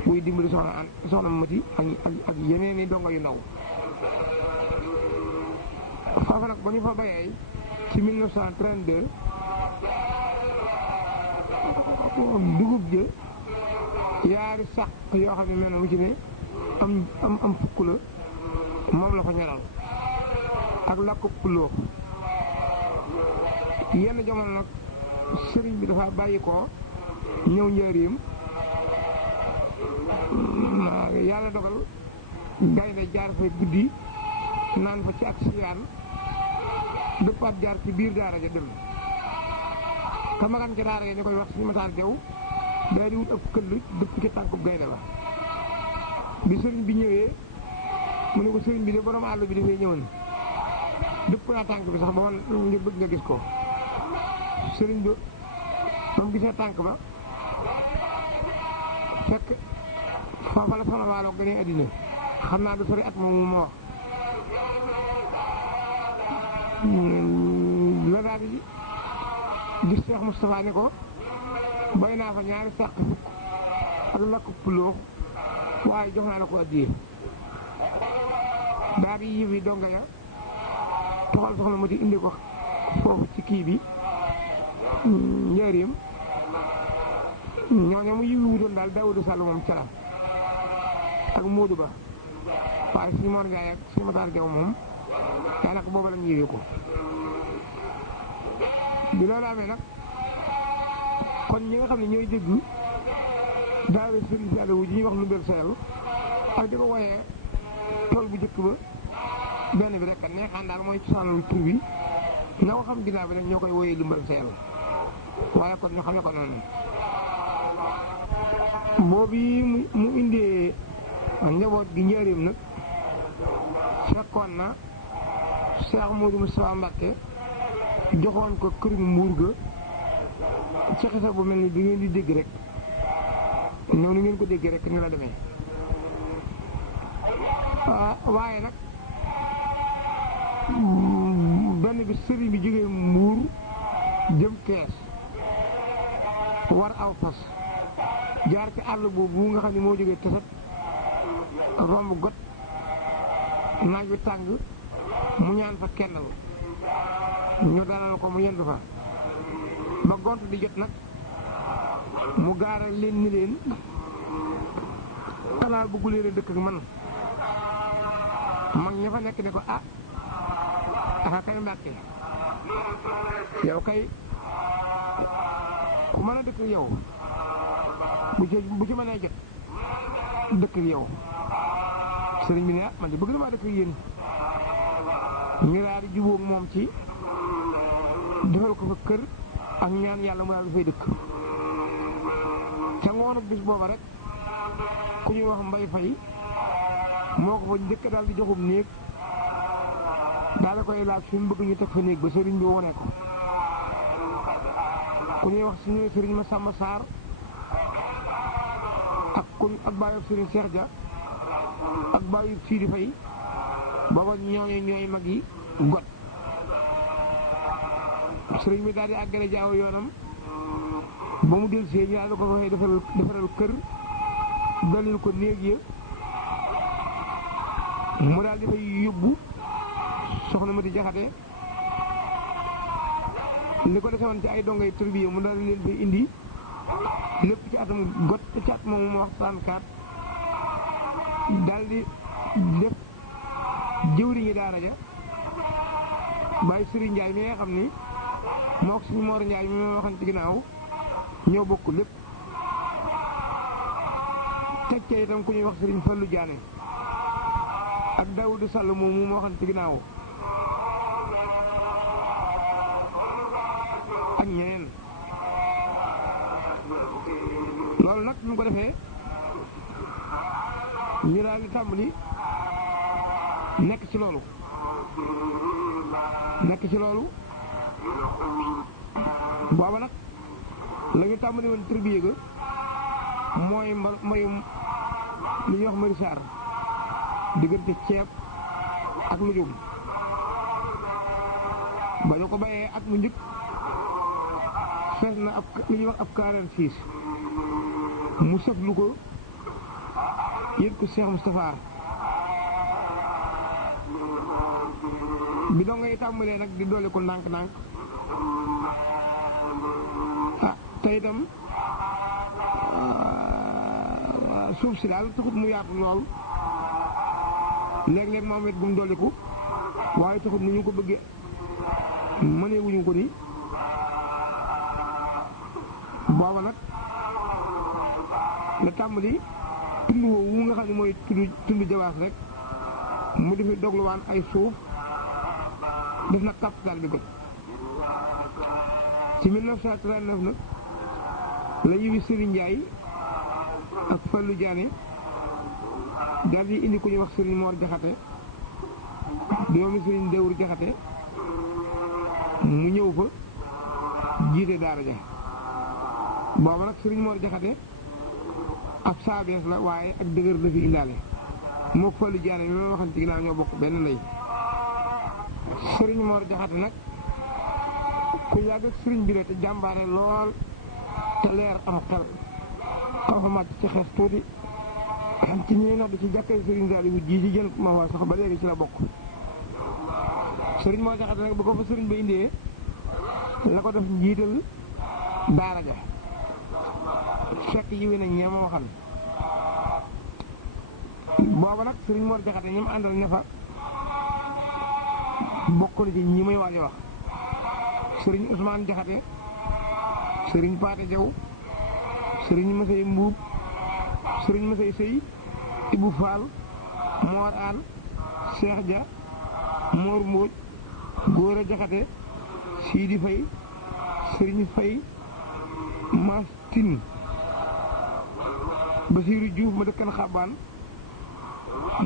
buy dimbali soxna Mati ak yeneen i donga yu ndaw foofa nag ba ñu fa bayee ci 1932 dugub jë yaari sax yoo xam ne mel na mu ci ne am fukk la moom la fa ñoral ak làkku pulloo yenn jamono nag sëriñ bi dafa bàyyi ko ñëw njëriñam yàlla dogal gaynde jaar fa guddi naan fa ci ak siyaan dëppaat jaar ci biir daara ja dem ka magan ca daara ja ñu koy wax suñu mataar jaw day di wut ab këll dëpp ci tànkub gaynde ba bi sëriñ bi ñëwee mu ne ko sëriñ bi de borom àll bi dafay ñëwoon dëpp naa tànk bi sax ba man ngir bëgg nga gis ko sëriñ bi ba mu gisee tànk ba fekk foofa la sama waaloo gënee àddina xam naa du sori at moom ma wax la daal di gis Cheikh Moustapha ne ko bay naa fa ñaari sàq fukk ak lakk puloox waaye jox naa la ko addiye daal di yiwi donga ya toxal soxna ma ci indi ko foofu ci kii bi njëriñam ñooñu mu yiwi wutoon daal Daawudu Sall moom calam ak Moodu Ba waaye suñu Mor Njaay ak suñu Mataar Jaw moom daanaka booba lañ yiwi ko bi loolu amee nag kon ñi nga xam ne ñooy dégg daara Sëriñ Saaliwu ji ñuy wax Ndumbel Seel ak di ko woyee tool bu njëkk ba benn bi rek neexaan daal mooy cosaanul tur bi ña ko xam ginnaaw bi nag ñoo koy woyee Ndumbel Seel waaye kon ñu xamee ko noonu boobu mu indee njaboot gi njëriñ nag fekkoon na Cheikh Modou Moustapha Mbacké joxoon ko kër Mbuur ga ci xisa bu mel ni di ngeen di dégg rek ñëw ni ngeen ko dégg rek ni la demee waaye nag benn bi sëriñ bi jógee Mbuur jëm Kees war aw fas jaar ci àll boobu nga xam ne moo jógee Tesat romb got naaj wi tàng mu ñaan fa kennal ñu dalal ko mu yendu fa ba gont di jot nag mu gaaral leen ni leen xanaa bëggu leen a dëkk ak man mag ña fa nekk ne ko aka kay Mbàkke yow kay ku mën a dëkk ak yow bu ci mënee jot dëkk ak yow sëriñ bi ne man de bëgg na maa dëkk ak yéen ñu daal di jubóog moom ci defal ko fa kër ak ñaan yàlla mu daal di fay dëkk ca ngoonu bis booba rek ku ñuy wax Mbay Fay moo ko fa njëkk daal di joxum néeg daal di koy laaj fi mu bëgg ñu teg fa néeg ba sëriñ bi wone ko ku ñuy wax suñu sëriñ ma Samba Sarr ak bàyyub sëriñ Cheikh Dia ak bàyyub Sidi Fay booba ñooy mag yi got sëriñ bi daal di àggale jaaw yoonam ba mu del see ñu daal di ko waxee defaral kër dalil ko néeg ya mu daal di fay yóbbu soxna ma di jaxate li ko desewoon ci ay dongay tërbiye mu daal di leen fay indi lépp ci atam got ci at moomu ma wax 34 daal di def jëwriñi daara ja bàyyi Sëriñ Njaay mi nga xam ni moo ko suñu Moor Njaay mi ma waxoon ci ginnaaw ñoo bokk lépp teg ca itam ku ñuy wax Sëriñ Fallu Jaane ak Daawudu Sall moom ma waxoon ci ginnaaw ak ñeneen loolu nag bi mu ko defee ñu daal di tàmbali nekk ci loolu booba nag la ñu tàmbali woon tribier ga mooy mbayum li ñuy wax marisaar diggante ceeb ak lujum ba ñu ko bayee at mu njëkk fees na ab li ñuy wax ab 46 mu sëflu ko yët ko Cheikh Moustapha bi doo ngay tàmbalee nag di doole ko ndànk-ndànk te itam suuf si daal taxut mu yaatu lool léeg-léeg moom wet gum dolliku waaye taxut ni ñu ko bëggee mënee wuñu ko ni booba nag la tàmbali tund woowu nga xam ne mooy tund Jawaas rek mu defi dogluwaan ay suuf def na capital bi Got ci 1939 nag la ñuy Serigne Ndiaye ak Fallou Diané daal di indi ku ñuy wax Serigne Mor Jaxate doomi Serigne Dewur Jaxate mu ñëw fa jiite daara ja booba nag Serigne Mor Jaxate ab saabees la waaye ak dëgër la fi indaale moo ko Fallou Diané mi ma waxan ci ginnaaw ñoo bokk benn ndey Serigne Mor Jaxate nag ku yàgg ak Serigne bi la te jàmbaare lool te leer am xel xaw fa màcc ci xees tuuti ci ñuy nodd ci jàkkay Serigne Saliou ji ci jën ma waa sax ba léegi ci la bokk Serigne Mor Jaxate nag bu ko fa Serigne ba indee la ko def njiital daara ja fekk yiwi na ñee ma waxal booba nag Serigne Mor Jaxate ñi mu àndal ne fa bokk na ci ñi may waaj a wax Serigne Ousmane Jaxate Serigne Paate Jaw Serigne Masay Mbuub Serigne Masay Sëy Ibu Faal Moor Aan Cheikh Dia Moor Mbóoj Góora Jaxate Sidi Fay Serigne Fay Maas Tin Basiiru Juuf ma dëkkan Xabaan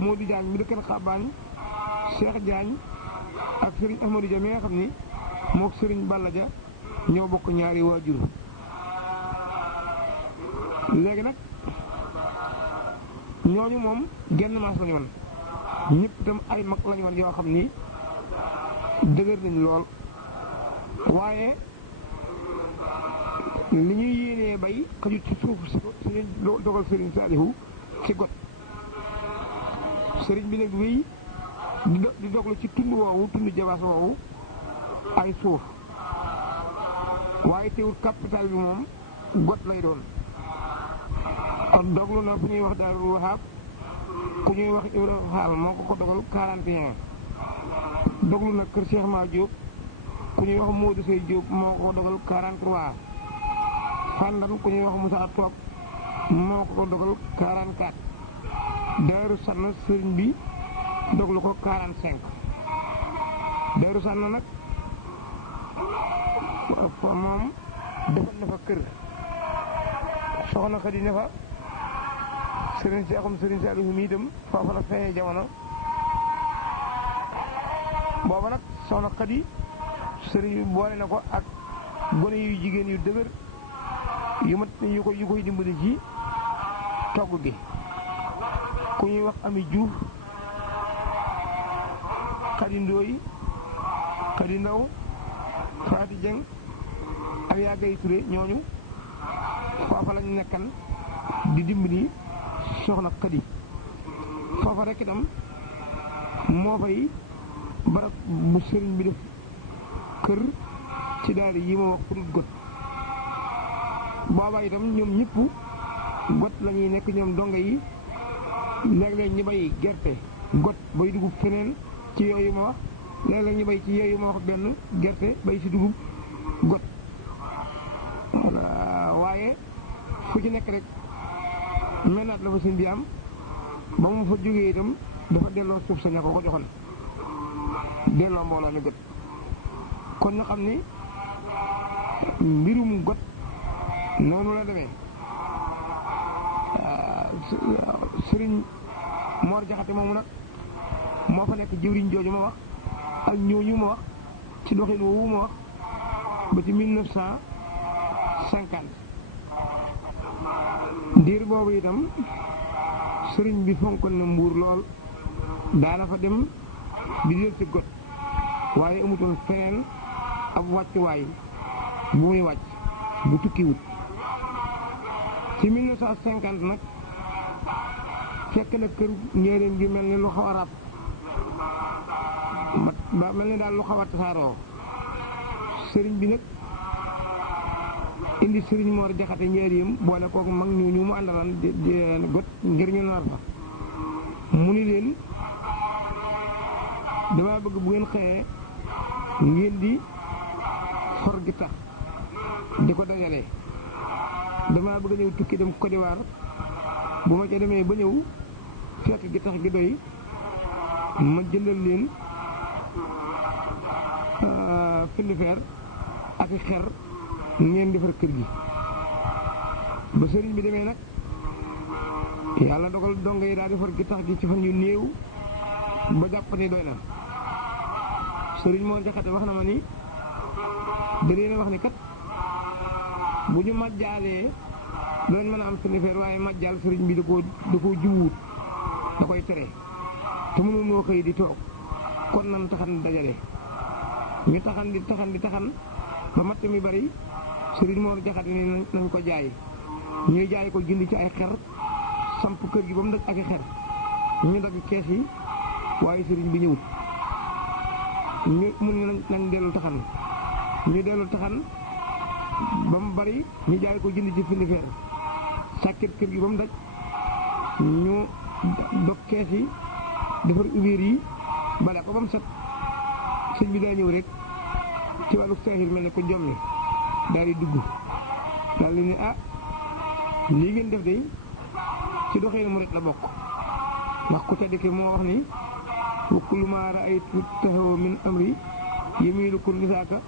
Moodu Jaañ mi dëkkan Xabaan Cheikh Jaañ ak Serigne Ahmadou Dia mi nga xam ni mook Serigne Balla Dia ñoo bokk ñaari waajur léegi nag ñooñu moom genn maas lañu woon ñëpp itam ay mag lañu woon yoo xam ni dëgër nañ lool waaye li ñuy yéenee bay xajut ci suuf si leen dogal Serigne Saliou ci Got Serigne bi nag wéy di doglu ci tund woowu tund Jawaas woowu ay suuf waaye teewul capital bi moom Got lay doon kon doglu na fu ñuy wax Daarul Wahab ku ñuy wax Ibrahima Fall moo ko dogal 41 doglu na kër Cheikh Ma Diop ku ñuy wax Modou Sey Diop moo ko dogal 43 Fandan ku ñuy wax Moussa Top moo ko dogal 44 Daaru Sanna sëriñ bi doglu ko 45 Daaru Sanna nag moom defal na fa kër soxna Xadi ne fa Serigne Seexum Serigne Saliou mi itam foofa la feeñee jamono booba nag soxna Xadi Serigne bi boole na ko ak gone yu jigéen yu dëgër yu koy dimbali ci togg gi ku ñuy wax Ami Diouf Xadi Ndooy Xadi Ndaw Faati Jeng ak yaa gay Ture ñooñu foofa lañu nekkan di dimbali soxna Xadi foofa rekk itam moo fay barab bu sëriñ bi def kër ci daara yi ma wax pour Got booba itam ñoom ñëpp Got lañuy nekk ñoom donga yi léeg-léeg ñu bay gerte Got bay dugub feneen ci yooyu ma wax léeg-léeg ñu bay ci yooyu ma wax benn gerte bay ci dugub Got waaye fu ci nekk rek menaat la fa sëñ bi am ba mu fa jógee itam dafa delloo suuf sa ña ko joxoon delloo mbooloo mi Got kon ñu xam ni mbirum Got noonu la demee Sëriñ Mor Jaxate moomu nag moo fa nekk jëwriñ jooju ma wax ak ñooñu ma wax ci doxin woowu ma wax ba ci 1950 diir boobu itam sëriñ bi fonkoon na Mbuur lool daana fa dem di jël ci Got waaye amutoon feneen ab wàccuwaay bu muy wàcc bu tukkiwut ci 1950 nag fekk na kër njëriñ gi mel ni lu xaw a ràpp ba mel ni daal lu xaw a tasaaroo sëriñ bi nag indi Sëriñ Mor Jaxate njëriñam boole kooku mag ñu mu àndalan di Got ngir ñu nar fa mu ni leen dama bëgg bu ngeen xëyee ngeen di for gi tax di ko dajalee damaa bëgg a ñëw tukki dem Côte d'Ivoire bu ma ca demee ba ñëw fekk gi tax gi doy ma jëndal leen filifeer ak xer ngeen defar kër gi. ba sëriñ bi demee nag yàlla dogal dongo yi daa defar gi tax gi ci fan yu néew ba jàpp ni doy na. sëriñ Mor Jaxate wax na ma ni da leen a wax ni kat bu ñu majjaalee danañ mën a am filifeer waaye majjaal sëriñ bi da koo juwut da koy tere te mënul noo xëy di toog kon nan taxan dajale ñu taxan ba matt mi bari sëriñ Mor Jaxate ni nañ ko jaay ñuy jaay ko jënd ci ay xer samp kër gi ba mu daj ak i xer ñu dagg kees yi waaye sëriñ bi ñëwut ñu mun ne nañ dellu taxan ñu dellu taxan ba mu bari ñu jaay ko jënd ci filifeer sàkket kër gi ba mu daj ñu dog kees yi defar ubéer yi bale ko ba mu set sëñ bi daa ñëw rek ci wàllu saaxir mel ne ko jommi daal di dugg daal di ne lii ngeen def de ci doxee murit la bokk ndax ku tedd ki moo wax ni wa kullu maa ra'aytu tahaw min amri yamiilu kun lisaaka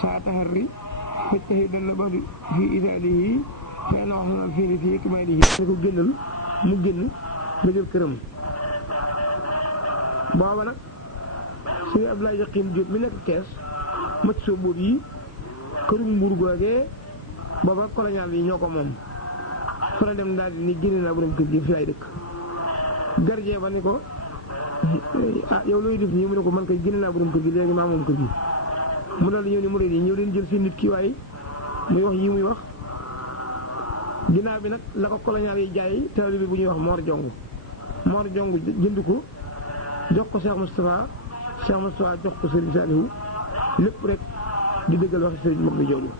saa taharri fajtahidan na ba'du fii isaalihi fa ana wax na fii kamaalihi ne ko génnal mu génn nga jël këram. booba nag suñu Abdoulaye Yakhine Diop mi nekk kees macc soo bóot yi kërum mbuur googee booba colonial yi ñoo ko moom fa la dem daal di ni génne naa borom kër gi fi ay dëkk. gardien ba ni ko yow looy def nii mu ne ko man kay génne naa borom kër gi léegi maa moom kër gi mu daal di ñëw ni mu réer yi ñëw leen jël seen nit ki waaye muy wax yi muy wax. ginnaaw bi nag la ko colonial yi jaay taalibe bi bu ñuy wax Mor Jong jënd ko jox ko Cheikh Moustapha jox ko Serigne Saliou lépp rek di dëggal waxi Serigne Mor bi jooju.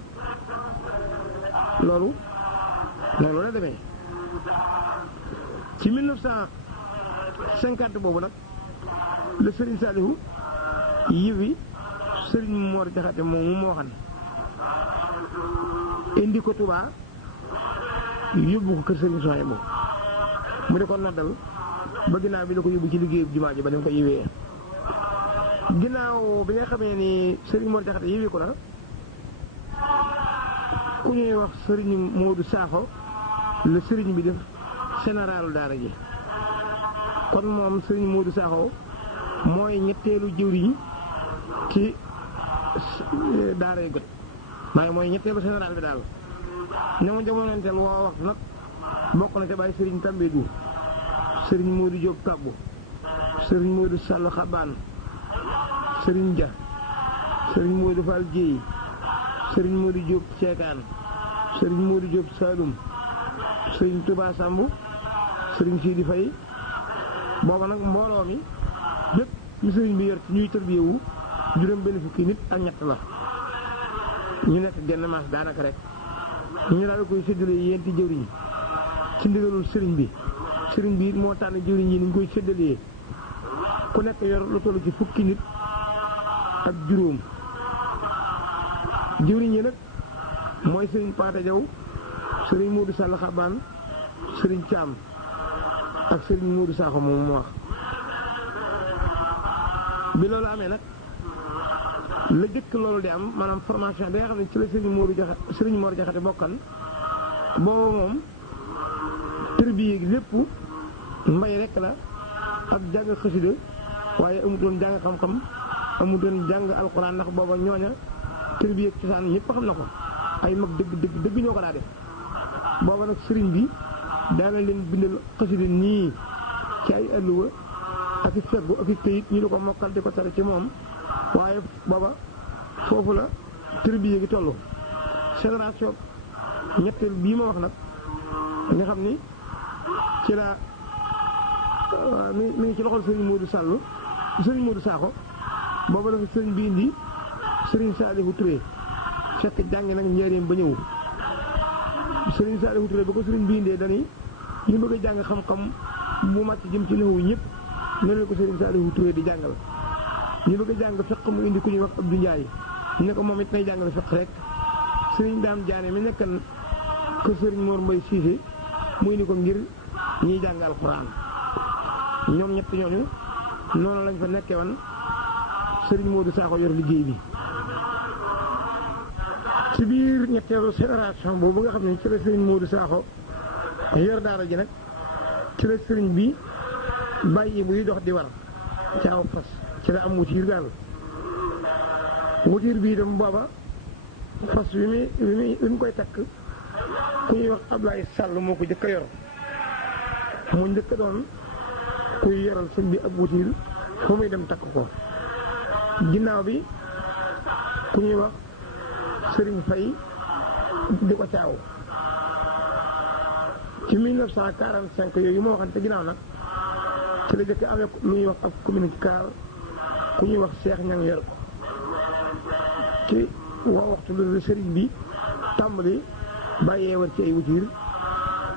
loolu la demee ci 1950 boobu nag la Serigne Saliou yiwi Serigne Mor Jaxate moom moo xam ne indi ko Touba yóbbu ko kër Serigne Souhaïbou mu di ko noddal ba ginnaaw bi la ko yóbbu ci liggéeyu jumaa ji ba dem ko yiwee. ginnaaw bi nga xamee ni Serigne Mor Jaxate yiwi ko na ku ñuy wax Serigne Modou Sakho la Serigne bi def généralu daara ji. kon moom Serigne Modou Sakho mooy ñetteelu jëwriñ ci daara yi got waaye mooy ñetteelu général bi daal. ña ma jamonoonteel woo waxtu nag bokk na ca bàyyi Serigne Tambédou Serigne Modou Diop Kabou Serigne Modou Sall Xabaan Serigne Dia Serigne Modou Fall Dieye Serigne Modou Diop Ceekaan Serigne Modou Diop Saloum Serigne Touba Samb Serigne Sidi Faye. booba nag mbooloo mi bépp ñu sëriñ bi yor ci ñuy tërbiyewu juróom benn fukki nit ak ñett la ñu nekk genn maas daanaka rek ñu daal koy séddale yéenti jëwriñ ci ndigalul sëriñ bi it moo tànn jëwriñ yi ni ñu koy séddalee ku nekk yor lu toll ci fukki nit ak juróom. jëwriñ yi nag mooy sëriñ Paate Jaw sëriñ Modou Sall Xabaan sëriñ Caam ak Serigne Modou Sakho moom mu wax. bi loolu amee nag la jëkk loolu di am maanaam formation bi nga xam ne ci la Serigne Mor Jaxate bokkan booba moom tërbiye gi lépp mbay rek la ak jàng xasida waaye amutoon jàng xam-xam amutoon jàng alxuraan ndax booba ñooña tërbiye ak cosaan ñëpp xam na ko ay mag dëgg ñoo ko daa def. booba nag sëriñ bi daana leen bindal xasida nii ci ay alluwa ak i feggu ak i këyit ñu di ko mokkal di ko tere ci moom waaye booba foofu la tërbiye gi toll. génération ñetteel bii ma wax nag nga xam ni ci la mi ngi ci loxol Serigne Modou Sakho booba la fi sëriñ bi indi Serigne Saliou Touré fekk jàngi nag njëriñ ba ñëw. Serigne Saliou Touré ba ko sëriñ bi indee dani ñu bëgg a jàng xam-xam bu màcc jëm ci naxwu ñëpp ne leen ko Serigne Saliou Touré di jàngal. ñu bëgg a jàng fiq mu indi ku ñuy wax Abdou Ndiaye ñu ne ko moom it nay jàngale fiq rek Serigne Dame Diané mi nekkan kër sëriñ Mor Mbay Siise muy ni ko ngir ñiy jàng alxuraan ñoom ñett ñooñu noonu lañ fa nekkee woon sëriñ Modou Sakho yor liggéey bi ci biir ñetteelu génération boobu nga xam ne ci la sëriñ Modou Sakho yor daara ji nag ci la sëriñ bi bàyyi buy dox di war ci aw fas ci la am wutiir daal wutiir bii itam booba fas wi mu koy takk ku ñuy wax Ablaye Sall moo ko jëkk a yor mu njëkk doon kuy yoral sëñ bi ab wutiir fu muy dem takk ko ginnaaw bi ku ñuy wax Sëriñ Fay di ko caaw ci 1945 yooyu ma waxante ginnaaw nag ci la jëkk amee lu ñuy wax ab communicateur ku ñuy wax Seex Ñang yor ko ci waa waxtu lu sëriñ bi tàmbali bàyyee war ci ay wutiir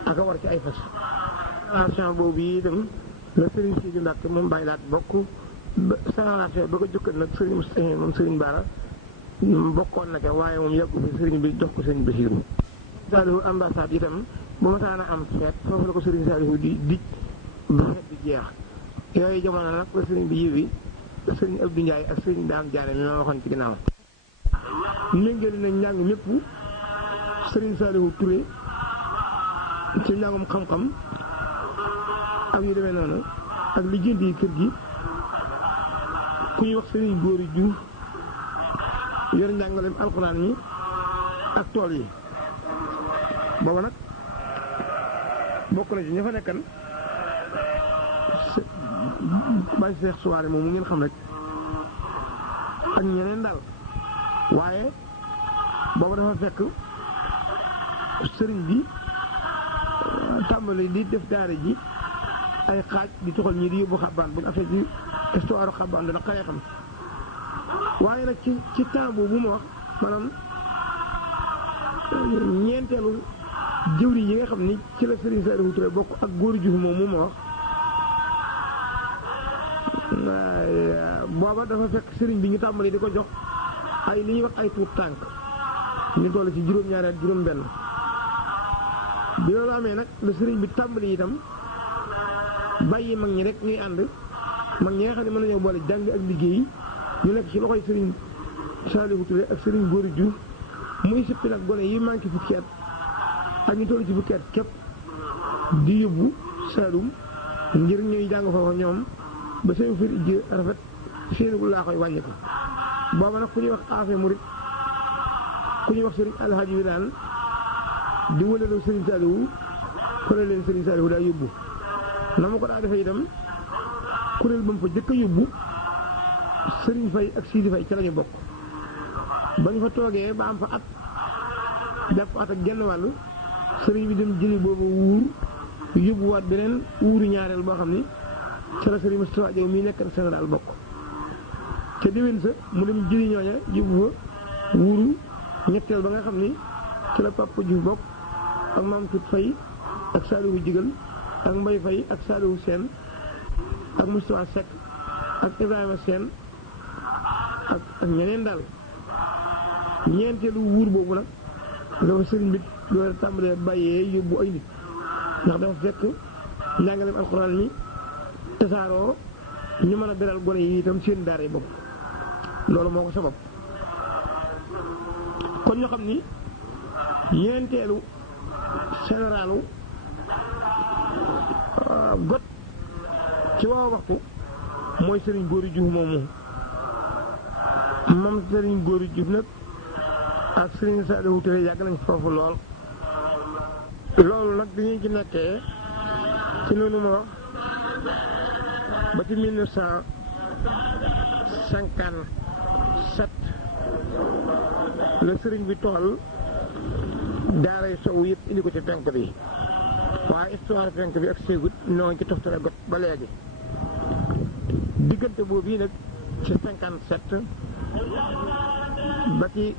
ak a war ci ay fas génération boobu yi itam la sëriñ Sidi Mbàkke moom bàyyi laat bokk génération ba ko jëkkat nag sëriñ Moustapha moom sëriñ Bara bokkoon na ko waaye moom yàggu fi sëriñ bi jox ko sëriñ Basiiru Saalihu ambassade itam bu ma saana am feet foofu la ko sëriñ Saalihu di dij ba feet bi jeex yooyu jamono nag la sëriñ bi yëwi sëriñ Abdou Ndiaye ak sëriñ Daam Jaane mi ma waxoon ci ginnaaw méngale nañ njàng mépp sëriñ Saalihu Touré ci njàngum xam-xam ak yu demee noonu ak lijjanti kër gi ku ñuy wax sëriñ Góori Juuf yor njàngaleem alxuraan mi ak tool yi booba nag bokk na ci ña fa nekkan Baye Seex Suwaare moom mu ngeen xam rek ak ñeneen daal waaye booba dafa fekk sëriñ bi tàmbali di def daara ji ay xaaj di toxal ñii di yóbbu xabaan bu ñu affaire ci histoire xabaan dana xaree xam waaye nag ci temps boobu ma wax maanaam ñeenteelu jëwri yi nga xam ni ci la Serigne Saliou Touré bokk ak Góor Juuf moom mu ma wax booba dafa fekk sëriñ bi ñu tàmbali di ko jox ay li ñuy wax ay tuut tànk ñu toll ci juróom-ñaari ak juróom-benn bi loolu amee nag la sëriñ bi tàmbali itam bàyyi mag ñi rek ñuy ànd mag ñi nga xam ne mën nañoo boole jàng ak liggéey ñu nekk ci loxoy sëriñ Saliou Touré ak sëriñ Góor Juuf muy sippi nag gone yi manqué fukki at ak ñu toll ci fukki at képp di yóbbu Saloum ngir ñuy jàng foofa ñoom ba seen fir ji rafet séenugul laa koy wàññi ko booba nag ku ñuy wax affaire murit ku ñuy wax sëriñ Alhaji wi daan di wëleelu sëriñ Saliou fële leen sëriñ Saliou daa yóbbu na ma ko daa defee itam kuréel ba mu fa jëkk a yóbbu sëriñ Fay ak Sidi Fay ca lañu bokk ba ñu fa toogee ba am fa at jàpp at ak genn wàll sëriñ bi dem jëli boobu wuur yóbbuwaat beneen wuuru ñaareel boo xam ni ca la sëriñ Moustapha Diaw mii nekk général bokk ca déwén sa mu dem jëli ñooña yóbbu fa wuuru ñetteel ba nga xam ni ci la Papa Diouf bokk ak Maam Tut Fay ak Saliou Jigal ak Mbay Fay ak Saliou Sène ak Moustapha Seck ak Ibrahima Sène ak ñeneen daal ñeenteelu wuur boobu nag dafa sëriñ bi loolu tàmbalee bàyyee yóbbu ay nit ndax dafa fekk njàngaleem alxuraan mi tasaaroo ñu mën a beral gone yi itam seen daara yi bopp loolu moo ko sabab kon ñoo xam ni ñeenteelu généralu got ci waaw waxtu mooy sëriñ Góori Juuf moomu moom sëriñ Góori Juuf nag ak sëriñ Saliou Touré yàgg nañ foofu lool loolu nag dañuy ci nekkee ci noonu ma wax ba ci 1957 la sëriñ bi toxal daaray sow yëpp indi ko ci penk bi waaye histoire penk bi ak séegut ñoo ngi ci toftale got ba léegi diggante boobu yi nag ci 57 ba ci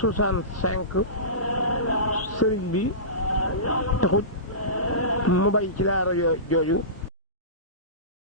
65 sëriñ bi taxut mu bàyyi ci daara jooju